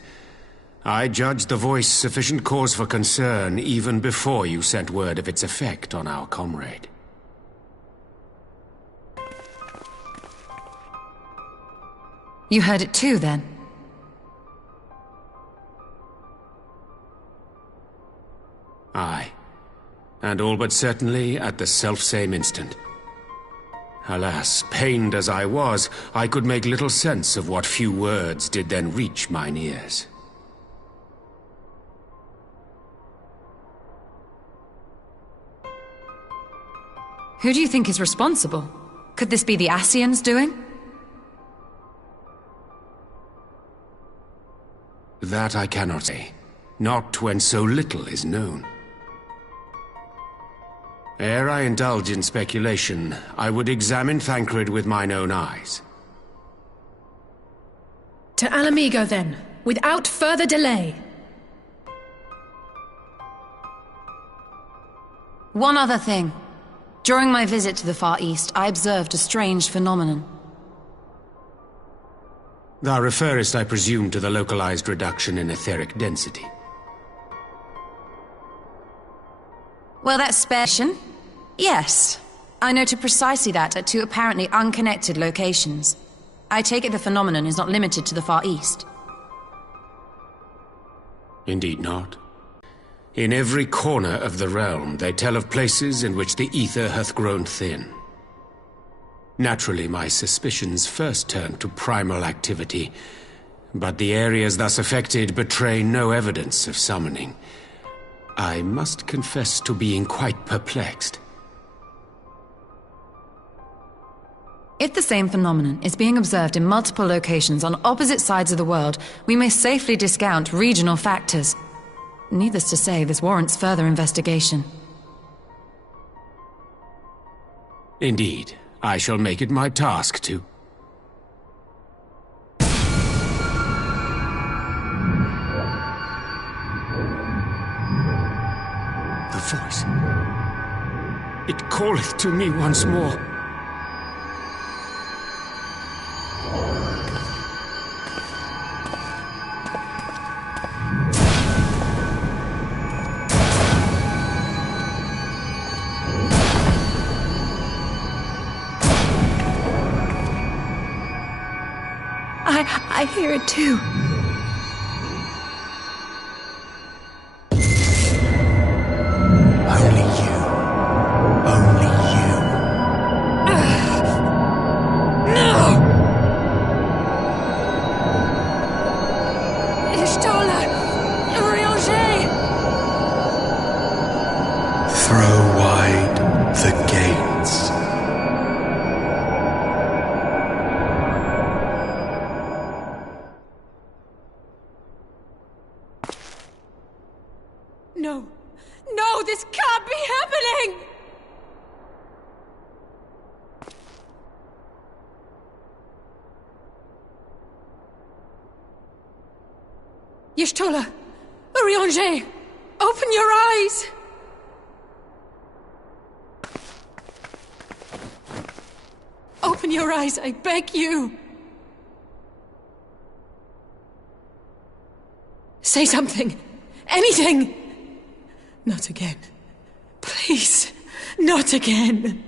I judged the voice sufficient cause for concern even before you sent word of its effect on our comrade. You heard it too, then? Aye. And all but certainly at the selfsame instant. Alas, pained as I was, I could make little sense of what few words did then reach mine ears. Who do you think is responsible? Could this be the Ascians doing? That I cannot say. Not when so little is known. Ere I indulge in speculation, I would examine Thancred with mine own eyes. To Ala Mhigo, then, without further delay. One other thing. During my visit to the Far East, I observed a strange phenomenon. Thou referrest, I presume, to the localized reduction in etheric density. Well, that's special. Yes. I noted precisely that at two apparently unconnected locations. I take it the phenomenon is not limited to the Far East. Indeed not. In every corner of the realm, they tell of places in which the ether hath grown thin. Naturally, my suspicions first turned to primal activity, but the areas thus affected betray no evidence of summoning. I must confess to being quite perplexed. If the same phenomenon is being observed in multiple locations on opposite sides of the world, we may safely discount regional factors. Needless to say, this warrants further investigation. Indeed, I shall make it my task to. The voice. It calleth to me once more. I hear it too. Only you. Only you. No! Y'shtola! Urianger! Throw wide the gates. No! No, this can't be happening! Y'shtola! Urianger! Open your eyes! Open your eyes, I beg you! Say something! Anything! Not again. Please, not again.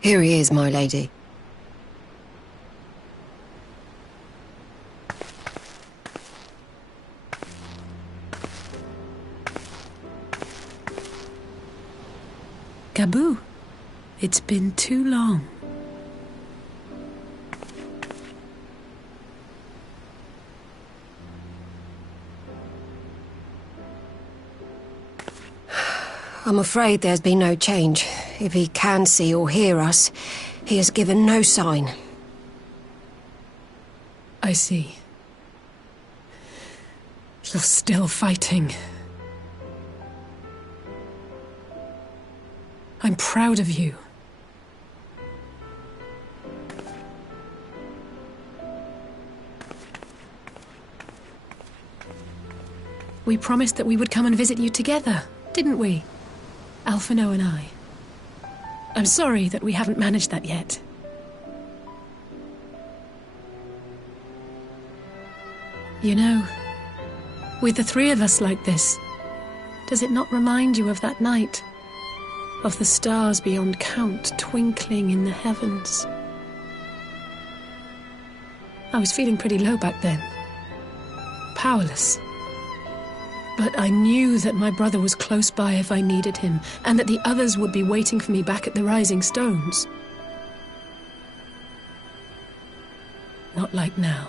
Here he is, my lady. Gabu, it's been too long. I'm afraid there's been no change. If he can see or hear us, he has given no sign. I see. You're still fighting. I'm proud of you. We promised that we would come and visit you together, didn't we? Alphinaud and I. I'm sorry that we haven't managed that yet. You know, with the three of us like this, does it not remind you of that night? Of the stars beyond count twinkling in the heavens? I was feeling pretty low back then. Powerless. But I knew that my brother was close by if I needed him, and that the others would be waiting for me back at the Rising Stones. Not like now.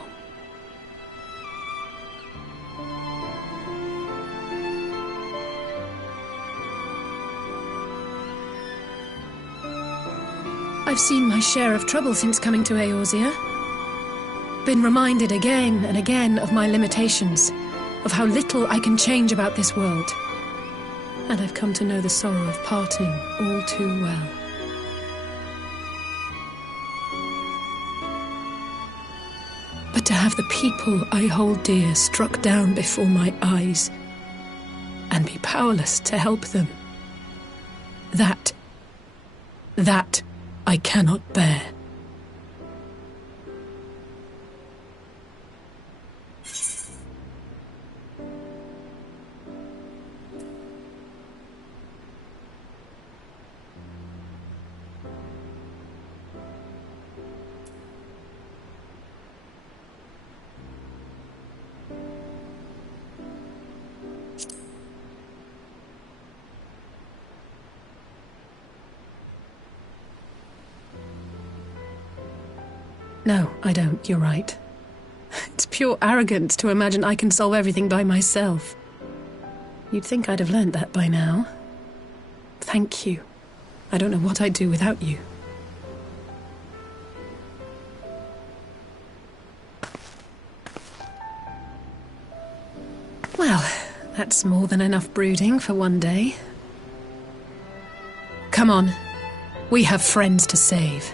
I've seen my share of trouble since coming to Eorzea. Been reminded again and again of my limitations, of how little I can change about this world. And I've come to know the sorrow of parting all too well. But to have the people I hold dear struck down before my eyes, and be powerless to help them, that I cannot bear. No, I don't. You're right. It's pure arrogance to imagine I can solve everything by myself. You'd think I'd have learned that by now. Thank you. I don't know what I'd do without you. Well, that's more than enough brooding for one day. Come on. We have friends to save.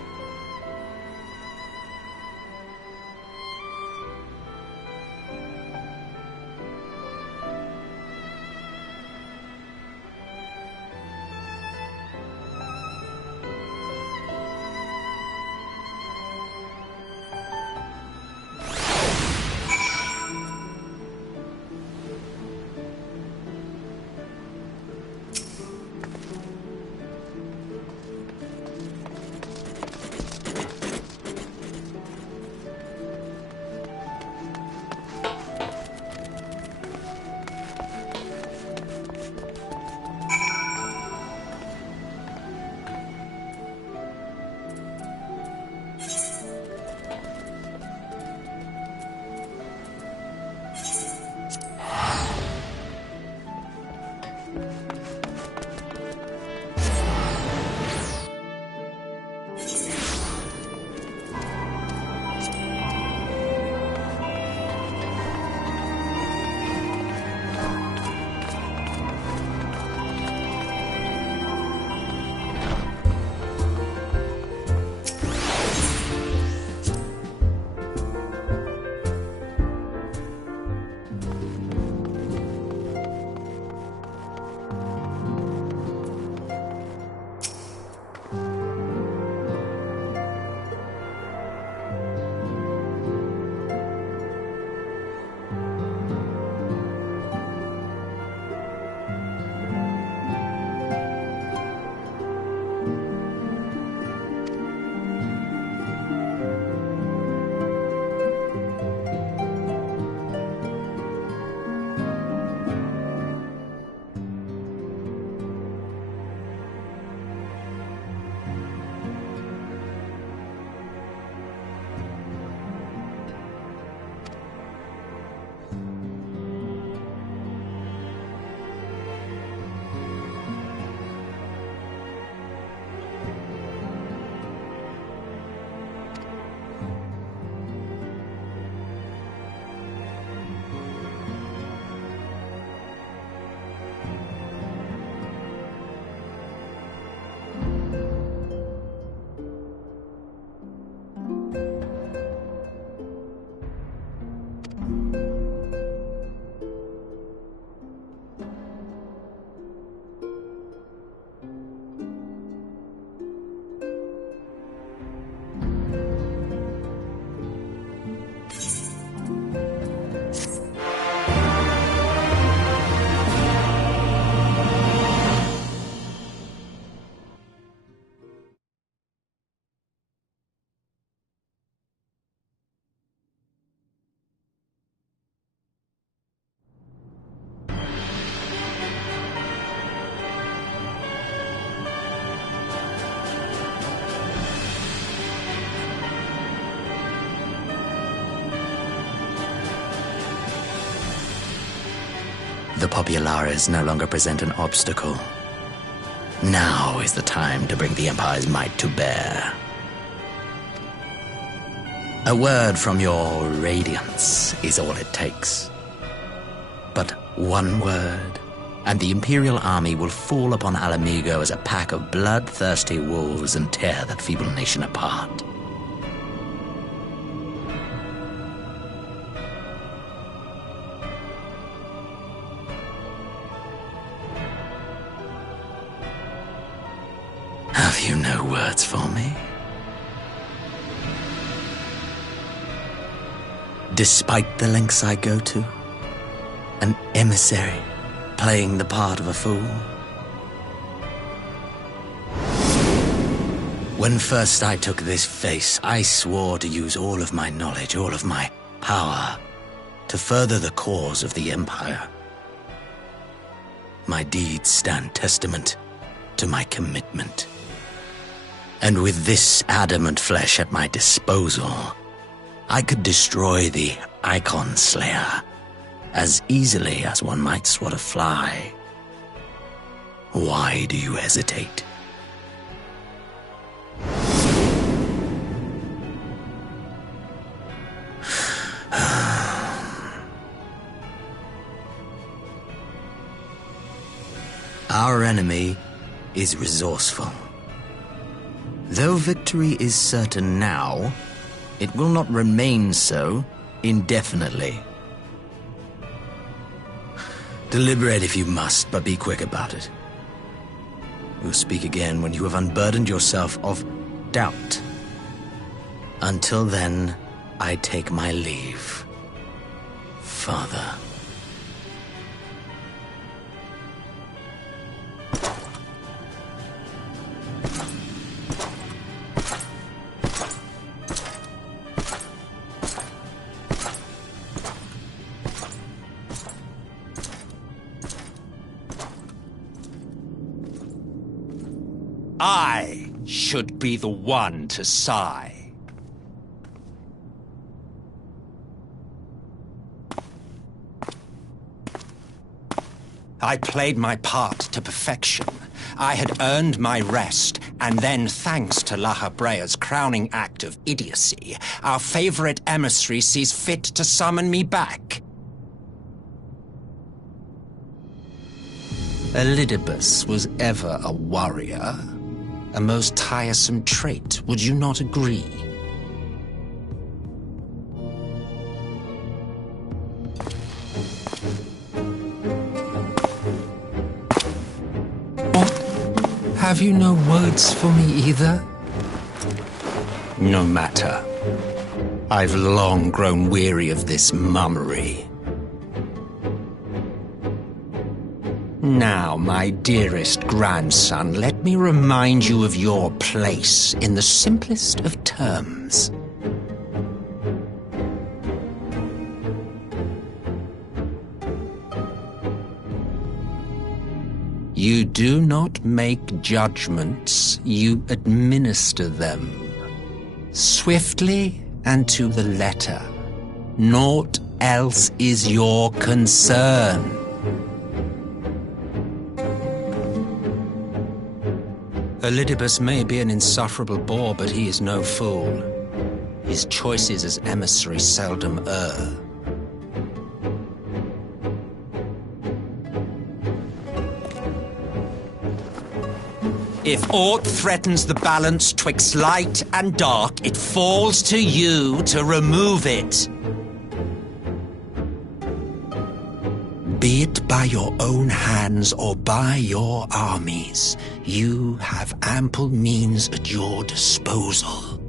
populares no longer present an obstacle. Now is the time to bring the Empire's might to bear. A word from your Radiance is all it takes. But one word, and the Imperial army will fall upon Ala Mhigo as a pack of bloodthirsty wolves and tear that feeble nation apart. Have you no words for me? Despite the lengths I go to, an emissary playing the part of a fool. When first I took this face, I swore to use all of my knowledge, all of my power, to further the cause of the Empire. My deeds stand testament to my commitment. And with this adamant flesh at my disposal, I could destroy the Icon Slayer as easily as one might swat a fly. Why do you hesitate? Our enemy is resourceful. Though victory is certain now, it will not remain so indefinitely. Deliberate if you must, but be quick about it. We'll speak again when you have unburdened yourself of doubt. Until then, I take my leave, Father. I should be the one to sigh. I played my part to perfection. I had earned my rest, and then, thanks to La Habrea's crowning act of idiocy, our favorite emissary sees fit to summon me back. Elidibus was ever a warrior. A most tiresome trait, would you not agree? What? Have you no words for me either? No matter. I've long grown weary of this mummery. Now, my dearest grandson, let me remind you of your place in the simplest of terms. You do not make judgments, you administer them. Swiftly and to the letter. Naught else is your concern. Elidibus may be an insufferable bore, but he is no fool. His choices as emissary seldom err. If aught threatens the balance twixt light and dark, it falls to you to remove it. Be it by your own hands or by your armies, you have ample means at your disposal.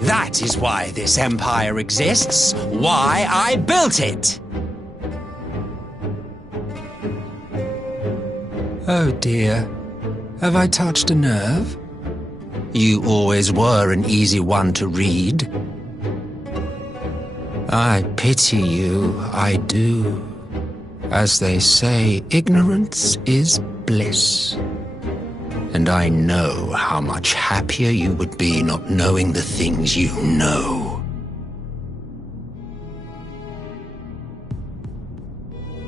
That is why this empire exists, why I built it. Oh dear, have I touched a nerve? You always were an easy one to read. I pity you, I do. As they say, ignorance is bliss. And I know how much happier you would be not knowing the things you know.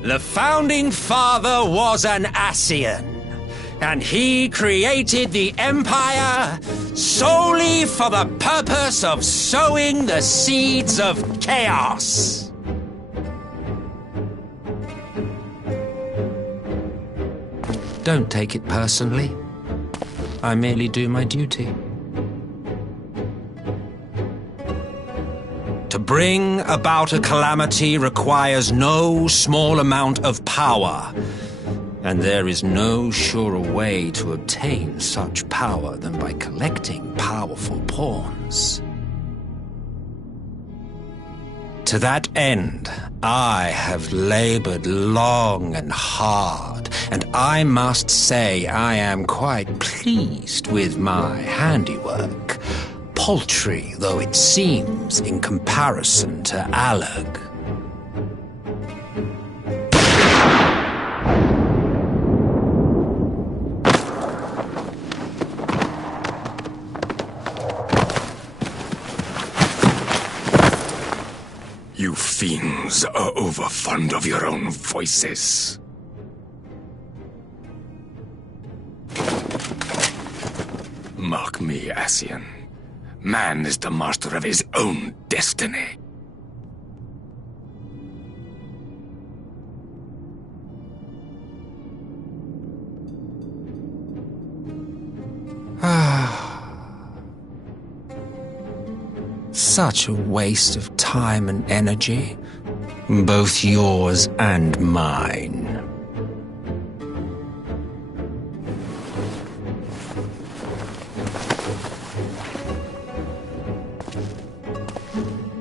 The founding father was an Ascian, and he created the Empire solely for the purpose of sowing the seeds of chaos. Don't take it personally. I merely do my duty. To bring about a calamity requires no small amount of power, and there is no surer way to obtain such power than by collecting powerful pawns. To that end, I have labored long and hard, and I must say I am quite pleased with my handiwork, paltry though it seems in comparison to Allag. You fiends are overfond of your own voices. Mark me, Ascian. Man is the master of his own destiny. Such a waste of time and energy, both yours and mine.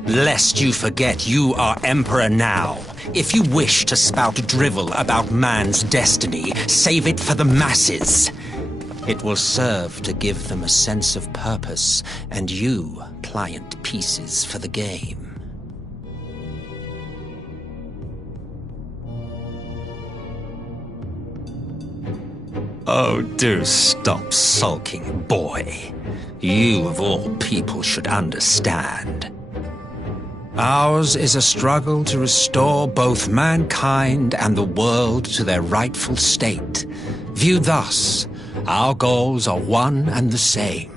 Lest you forget you are Emperor now. If you wish to spout drivel about man's destiny, save it for the masses. It will serve to give them a sense of purpose, and you pliant pieces for the game. Oh, do stop sulking, boy. You, of all people, should understand. Ours is a struggle to restore both mankind and the world to their rightful state. Viewed thus, our goals are one and the same.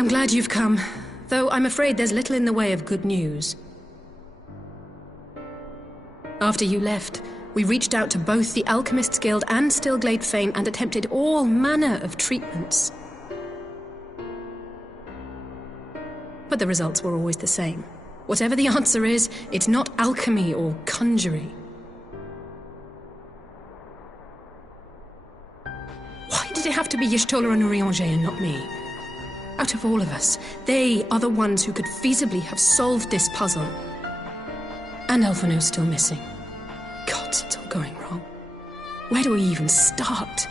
I'm glad you've come, though I'm afraid there's little in the way of good news. After you left, we reached out to both the Alchemists Guild and Stillglade Fane and attempted all manner of treatments. But the results were always the same. Whatever the answer is, it's not alchemy or conjuring. Why did it have to be Y'shtola and Urianger and not me? Out of all of us, they are the ones who could feasibly have solved this puzzle. And Alphino's still missing. Gods, it's all going wrong. Where do we even start?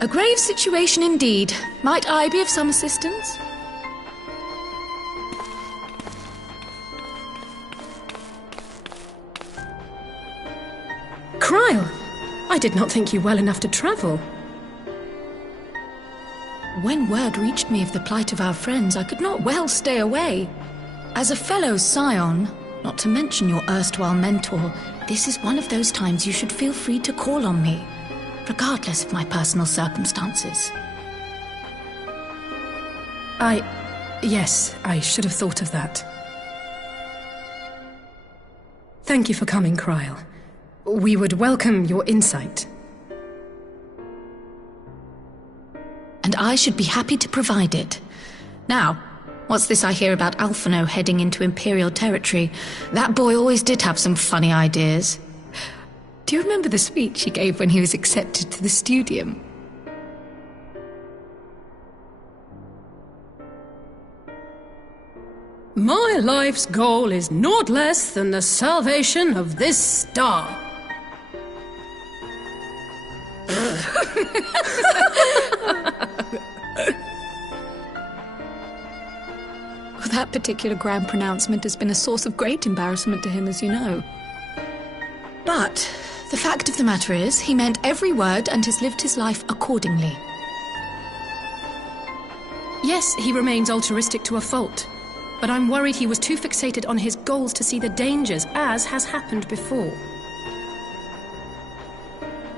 A grave situation indeed. Might I be of some assistance? Krile! I did not think you well enough to travel. When word reached me of the plight of our friends, I could not well stay away. As a fellow scion, not to mention your erstwhile mentor, this is one of those times you should feel free to call on me, regardless of my personal circumstances. Yes, I should have thought of that. Thank you for coming, Krile. We would welcome your insight. And I should be happy to provide it. Now, what's this I hear about Alphino heading into Imperial territory? That boy always did have some funny ideas. Do you remember the speech he gave when he was accepted to the Studium? My life's goal is naught less than the salvation of this star. That particular grand pronouncement has been a source of great embarrassment to him, as you know. But the fact of the matter is, he meant every word and has lived his life accordingly. Yes, he remains altruistic to a fault, but I'm worried he was too fixated on his goals to see the dangers, as has happened before.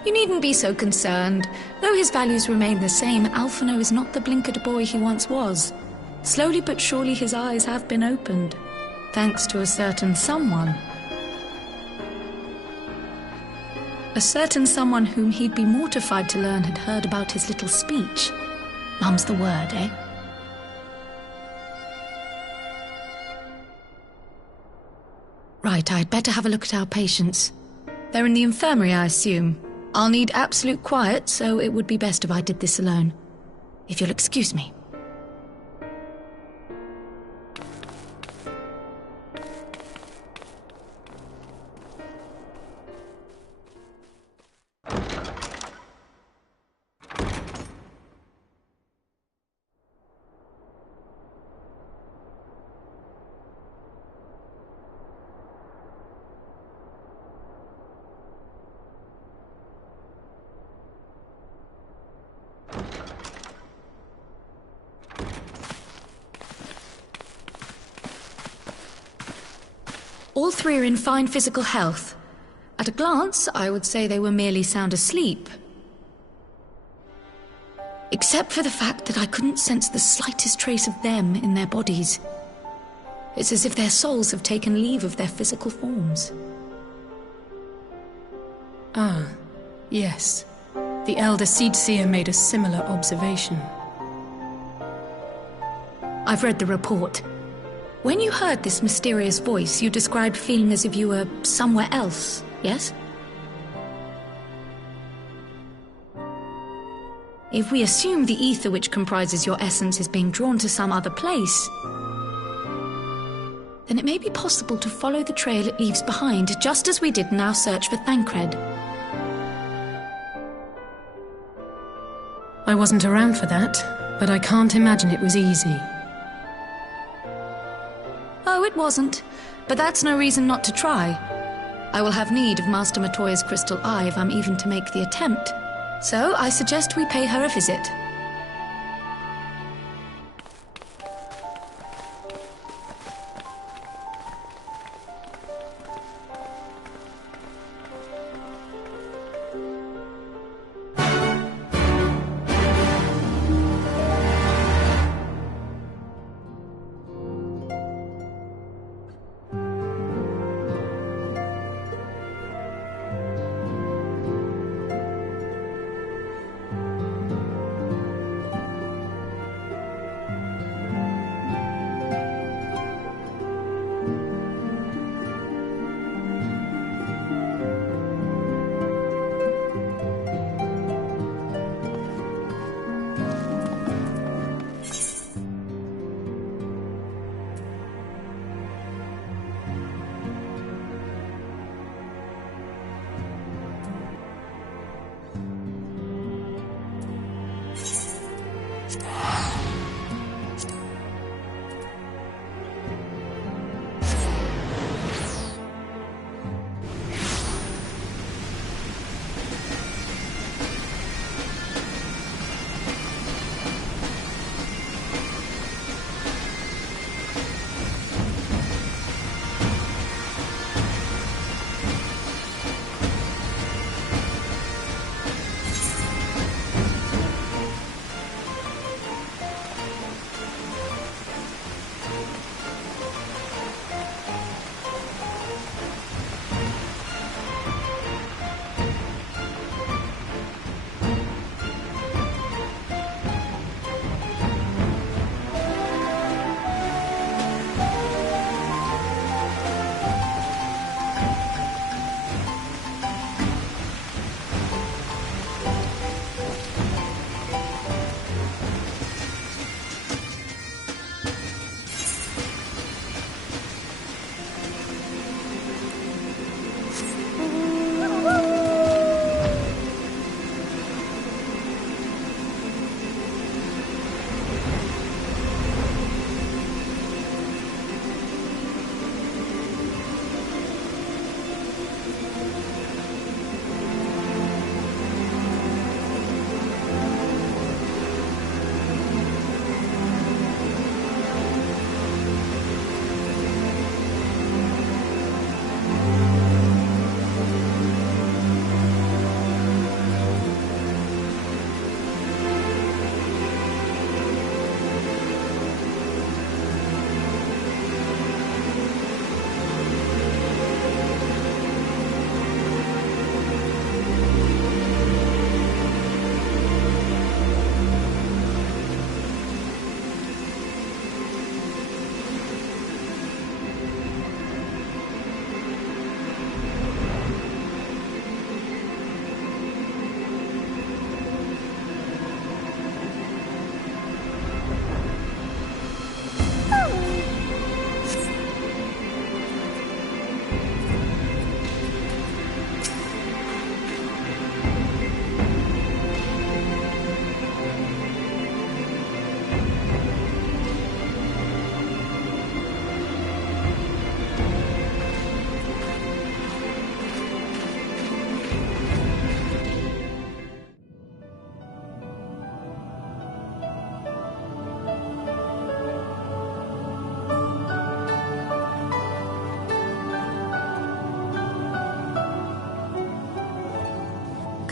You needn't be so concerned. Though his values remain the same, Alphino is not the blinkered boy he once was. Slowly but surely his eyes have been opened, thanks to a certain someone. A certain someone whom he'd be mortified to learn had heard about his little speech. Mum's the word, eh? Right, I'd better have a look at our patients. They're in the infirmary, I assume. I'll need absolute quiet, so it would be best if I did this alone. If you'll excuse me. All three are in fine physical health. At a glance, I would say they were merely sound asleep. Except for the fact that I couldn't sense the slightest trace of them in their bodies. It's as if their souls have taken leave of their physical forms. Ah, yes. The Elder Seedseer made a similar observation. I've read the report. When you heard this mysterious voice, you described feeling as if you were somewhere else, yes? If we assume the ether which comprises your essence is being drawn to some other place, then it may be possible to follow the trail it leaves behind, just as we did in our search for Thancred. I wasn't around for that, but I can't imagine it was easy. Oh, it wasn't. But that's no reason not to try. I will have need of Master Matoya's crystal eye if I'm even to make the attempt. So I suggest we pay her a visit.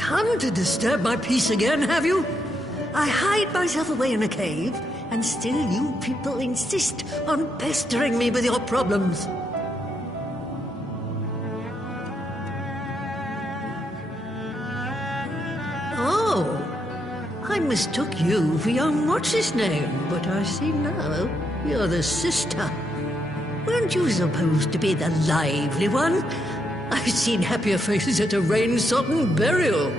Come to disturb my peace again, have you? I hide myself away in a cave, and still you people insist on pestering me with your problems. Oh, I mistook you for young what's-his-name, but I see now you're the sister. Weren't you supposed to be the lively one? I've seen happier faces at a rain-sodden burial.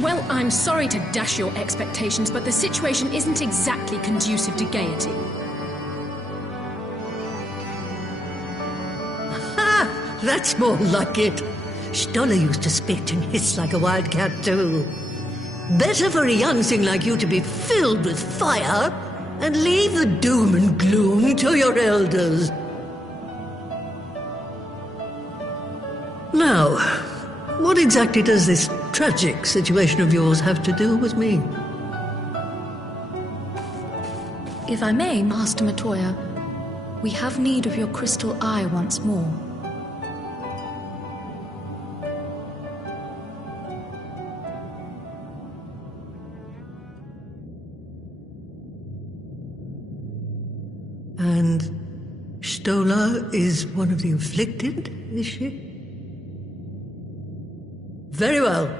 Well, I'm sorry to dash your expectations, but the situation isn't exactly conducive to gaiety. Ha! That's more like it. Stoller used to spit and hiss like a wildcat too. Better for a young thing like you to be filled with fire and leave the doom and gloom to your elders. Now, what exactly does this tragic situation of yours have to do with me? If I may, Master Matoya, we have need of your crystal eye once more. And Stoller is one of the afflicted, is she? Very well.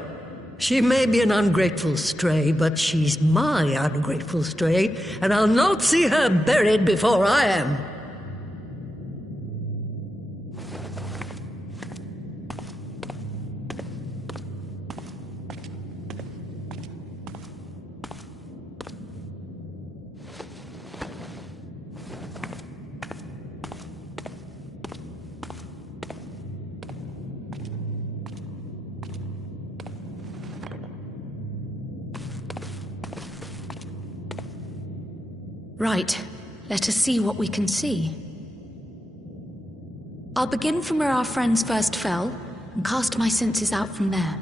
She may be an ungrateful stray, but she's my ungrateful stray, and I'll not see her buried before I am. Right. Let us see what we can see. I'll begin from where our friends first fell, and cast my senses out from there.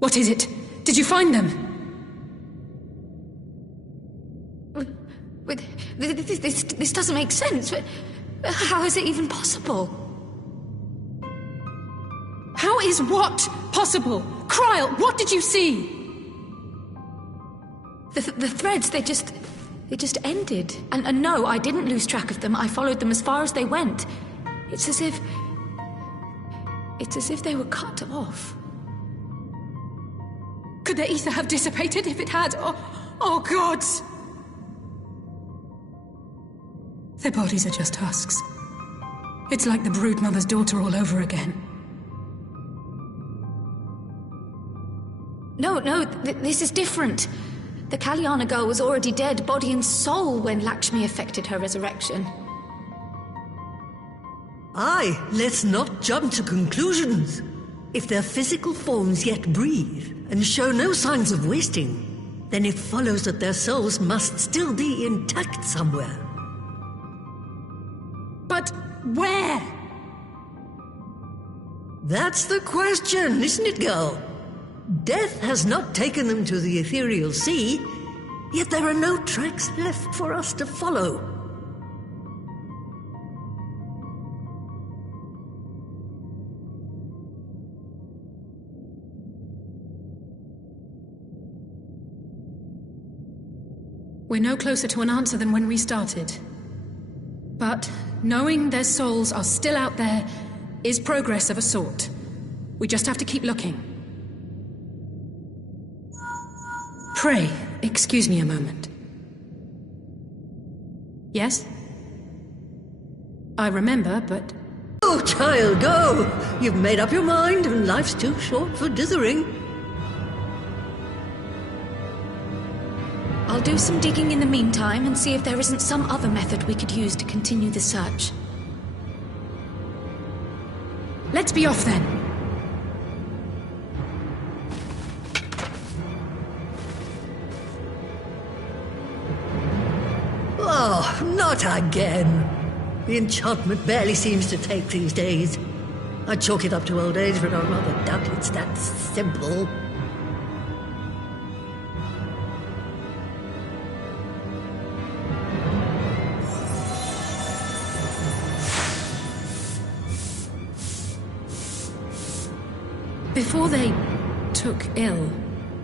What is it? Did you find them? This doesn't make sense. How is it even possible? How is what possible? Krile, what did you see? The threads, they just ended. And no, I didn't lose track of them. I followed them as far as they went. It's as if they were cut off. Could the ether have dissipated if it had? Oh gods! Their bodies are just husks. It's like the Broodmother's daughter all over again. No, this is different. The Kalyana girl was already dead, body and soul, when Lakshmi effected her resurrection. Aye, let's not jump to conclusions. If their physical forms yet breathe, and show no signs of wasting, then it follows that their souls must still be intact somewhere. But where? That's the question, isn't it, girl? Death has not taken them to the ethereal sea, yet there are no tracks left for us to follow. We're no closer to an answer than when we started. But knowing their souls are still out there is progress of a sort. We just have to keep looking. Pray, excuse me a moment. Yes? I remember, but... Oh, child, go! You've made up your mind, and life's too short for dithering. I'll do some digging in the meantime and see if there isn't some other method we could use to continue the search. Let's be off then. Oh, not again. The enchantment barely seems to take these days. I chalk it up to old age, but I rather doubt it's that simple. Before they took ill,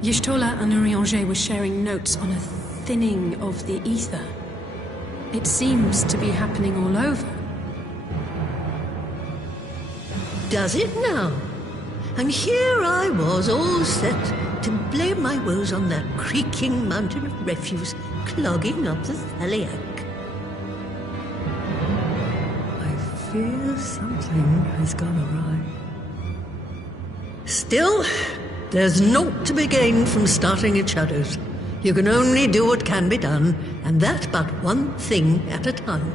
Y'shtola and Urianger were sharing notes on a thinning of the ether. It seems to be happening all over. Does it now? And here I was, all set to blame my woes on that creaking mountain of refuse clogging up the Thaliak. I fear something has gone awry. Still, there's naught to be gained from starting at shadows. You can only do what can be done, and that but one thing at a time.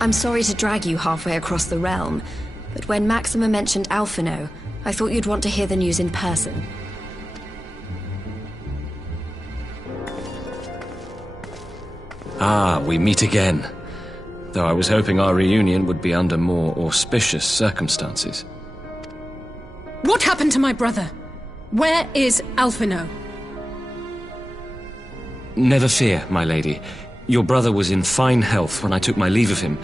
I'm sorry to drag you halfway across the realm, but when Maxima mentioned Alphino, I thought you'd want to hear the news in person. Ah, we meet again. Though I was hoping our reunion would be under more auspicious circumstances. What happened to my brother? Where is Alphino? Never fear, my lady. Your brother was in fine health when I took my leave of him,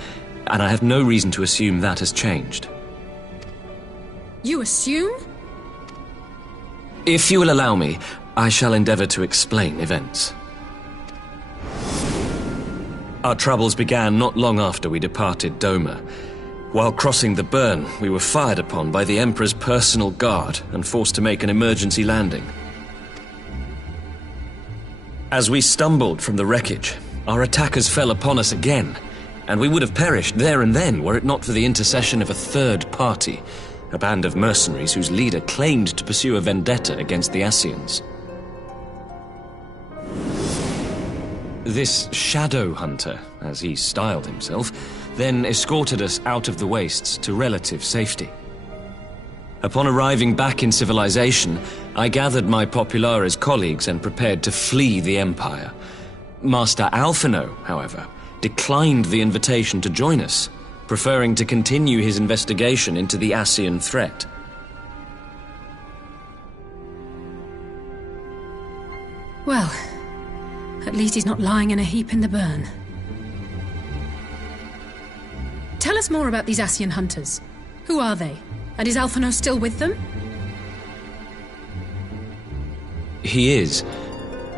and I have no reason to assume that has changed. You assume? If you will allow me, I shall endeavor to explain events. Our troubles began not long after we departed Doma. While crossing the burn, we were fired upon by the Emperor's personal guard and forced to make an emergency landing. As we stumbled from the wreckage, our attackers fell upon us again, and we would have perished there and then were it not for the intercession of a third party, a band of mercenaries whose leader claimed to pursue a vendetta against the Ascians. This shadow hunter, as he styled himself, then escorted us out of the wastes to relative safety. Upon arriving back in civilization, I gathered my Populares colleagues and prepared to flee the Empire. Master Alphino, however, declined the invitation to join us, preferring to continue his investigation into the Ascian threat. Well, at least he's not lying in a heap in the burn. Tell us more about these Ascian hunters. Who are they? And is Alphino still with them? He is.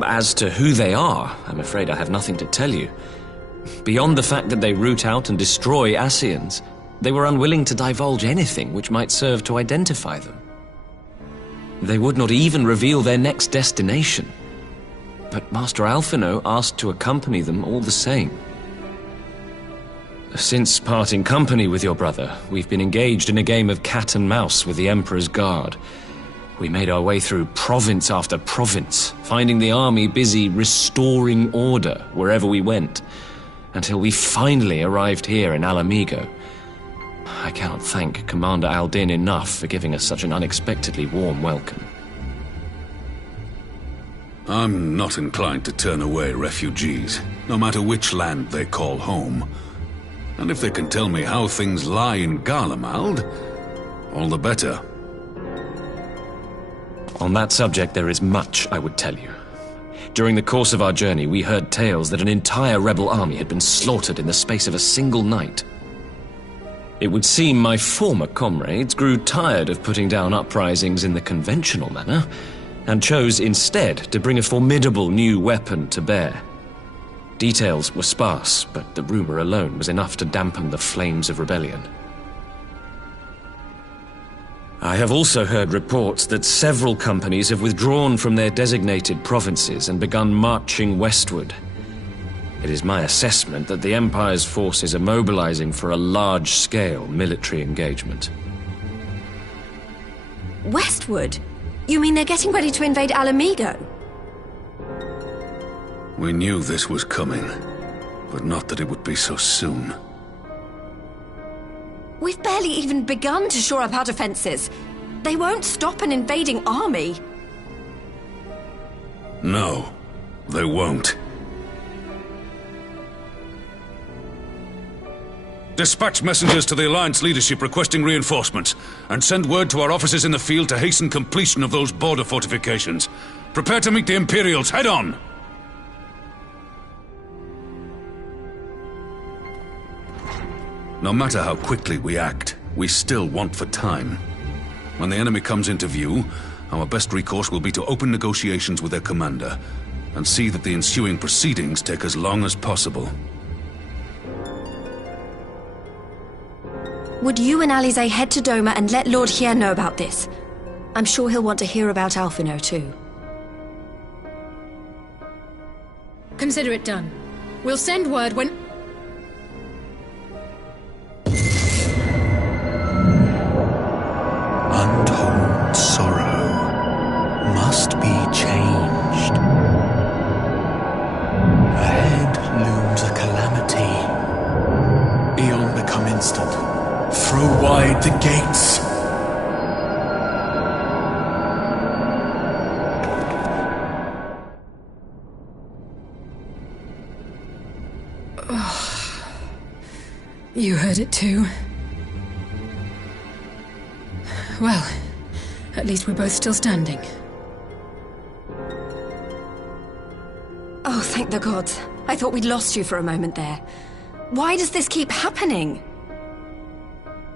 As to who they are, I'm afraid I have nothing to tell you. Beyond the fact that they root out and destroy Ascians, they were unwilling to divulge anything which might serve to identify them. They would not even reveal their next destination. But Master Alphino asked to accompany them all the same. Since parting company with your brother, we've been engaged in a game of cat and mouse with the Emperor's guard. We made our way through province after province, finding the army busy restoring order wherever we went, until we finally arrived here in Alamigo. I cannot thank Commander Aldin enough for giving us such an unexpectedly warm welcome. I'm not inclined to turn away refugees, no matter which land they call home. And if they can tell me how things lie in Garlemald, all the better. On that subject, there is much I would tell you. During the course of our journey, we heard tales that an entire rebel army had been slaughtered in the space of a single night. It would seem my former comrades grew tired of putting down uprisings in the conventional manner, and chose instead to bring a formidable new weapon to bear. Details were sparse, but the rumor alone was enough to dampen the flames of rebellion. I have also heard reports that several companies have withdrawn from their designated provinces and begun marching westward. It is my assessment that the Empire's forces are mobilizing for a large-scale military engagement. Westward? You mean they're getting ready to invade Alamigo? We knew this was coming, but not that it would be so soon. We've barely even begun to shore up our defenses. They won't stop an invading army. No, they won't. Dispatch messengers to the Alliance leadership requesting reinforcements, and send word to our officers in the field to hasten completion of those border fortifications. Prepare to meet the Imperials head on! No matter how quickly we act, we still want for time. When the enemy comes into view, our best recourse will be to open negotiations with their commander, and see that the ensuing proceedings take as long as possible. Would you and Alisaie head to Doma and let Lord Hier know about this? I'm sure he'll want to hear about Alphino too. Consider it done. We'll send word when... Untold sorrow must be changed. Ahead looms a calamity beyond barricade the gates. You heard it too. Well, at least we're both still standing. Oh, thank the gods. I thought we'd lost you for a moment there. Why does this keep happening?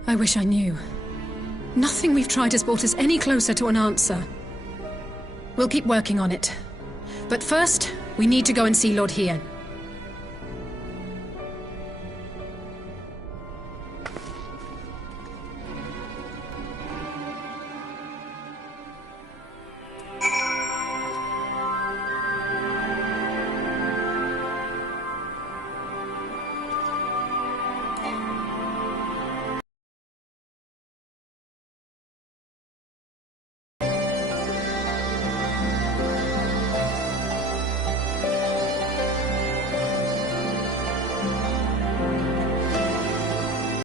I wish I knew. Nothing we've tried has brought us any closer to an answer. We'll keep working on it. But first, we need to go and see Lord Hien.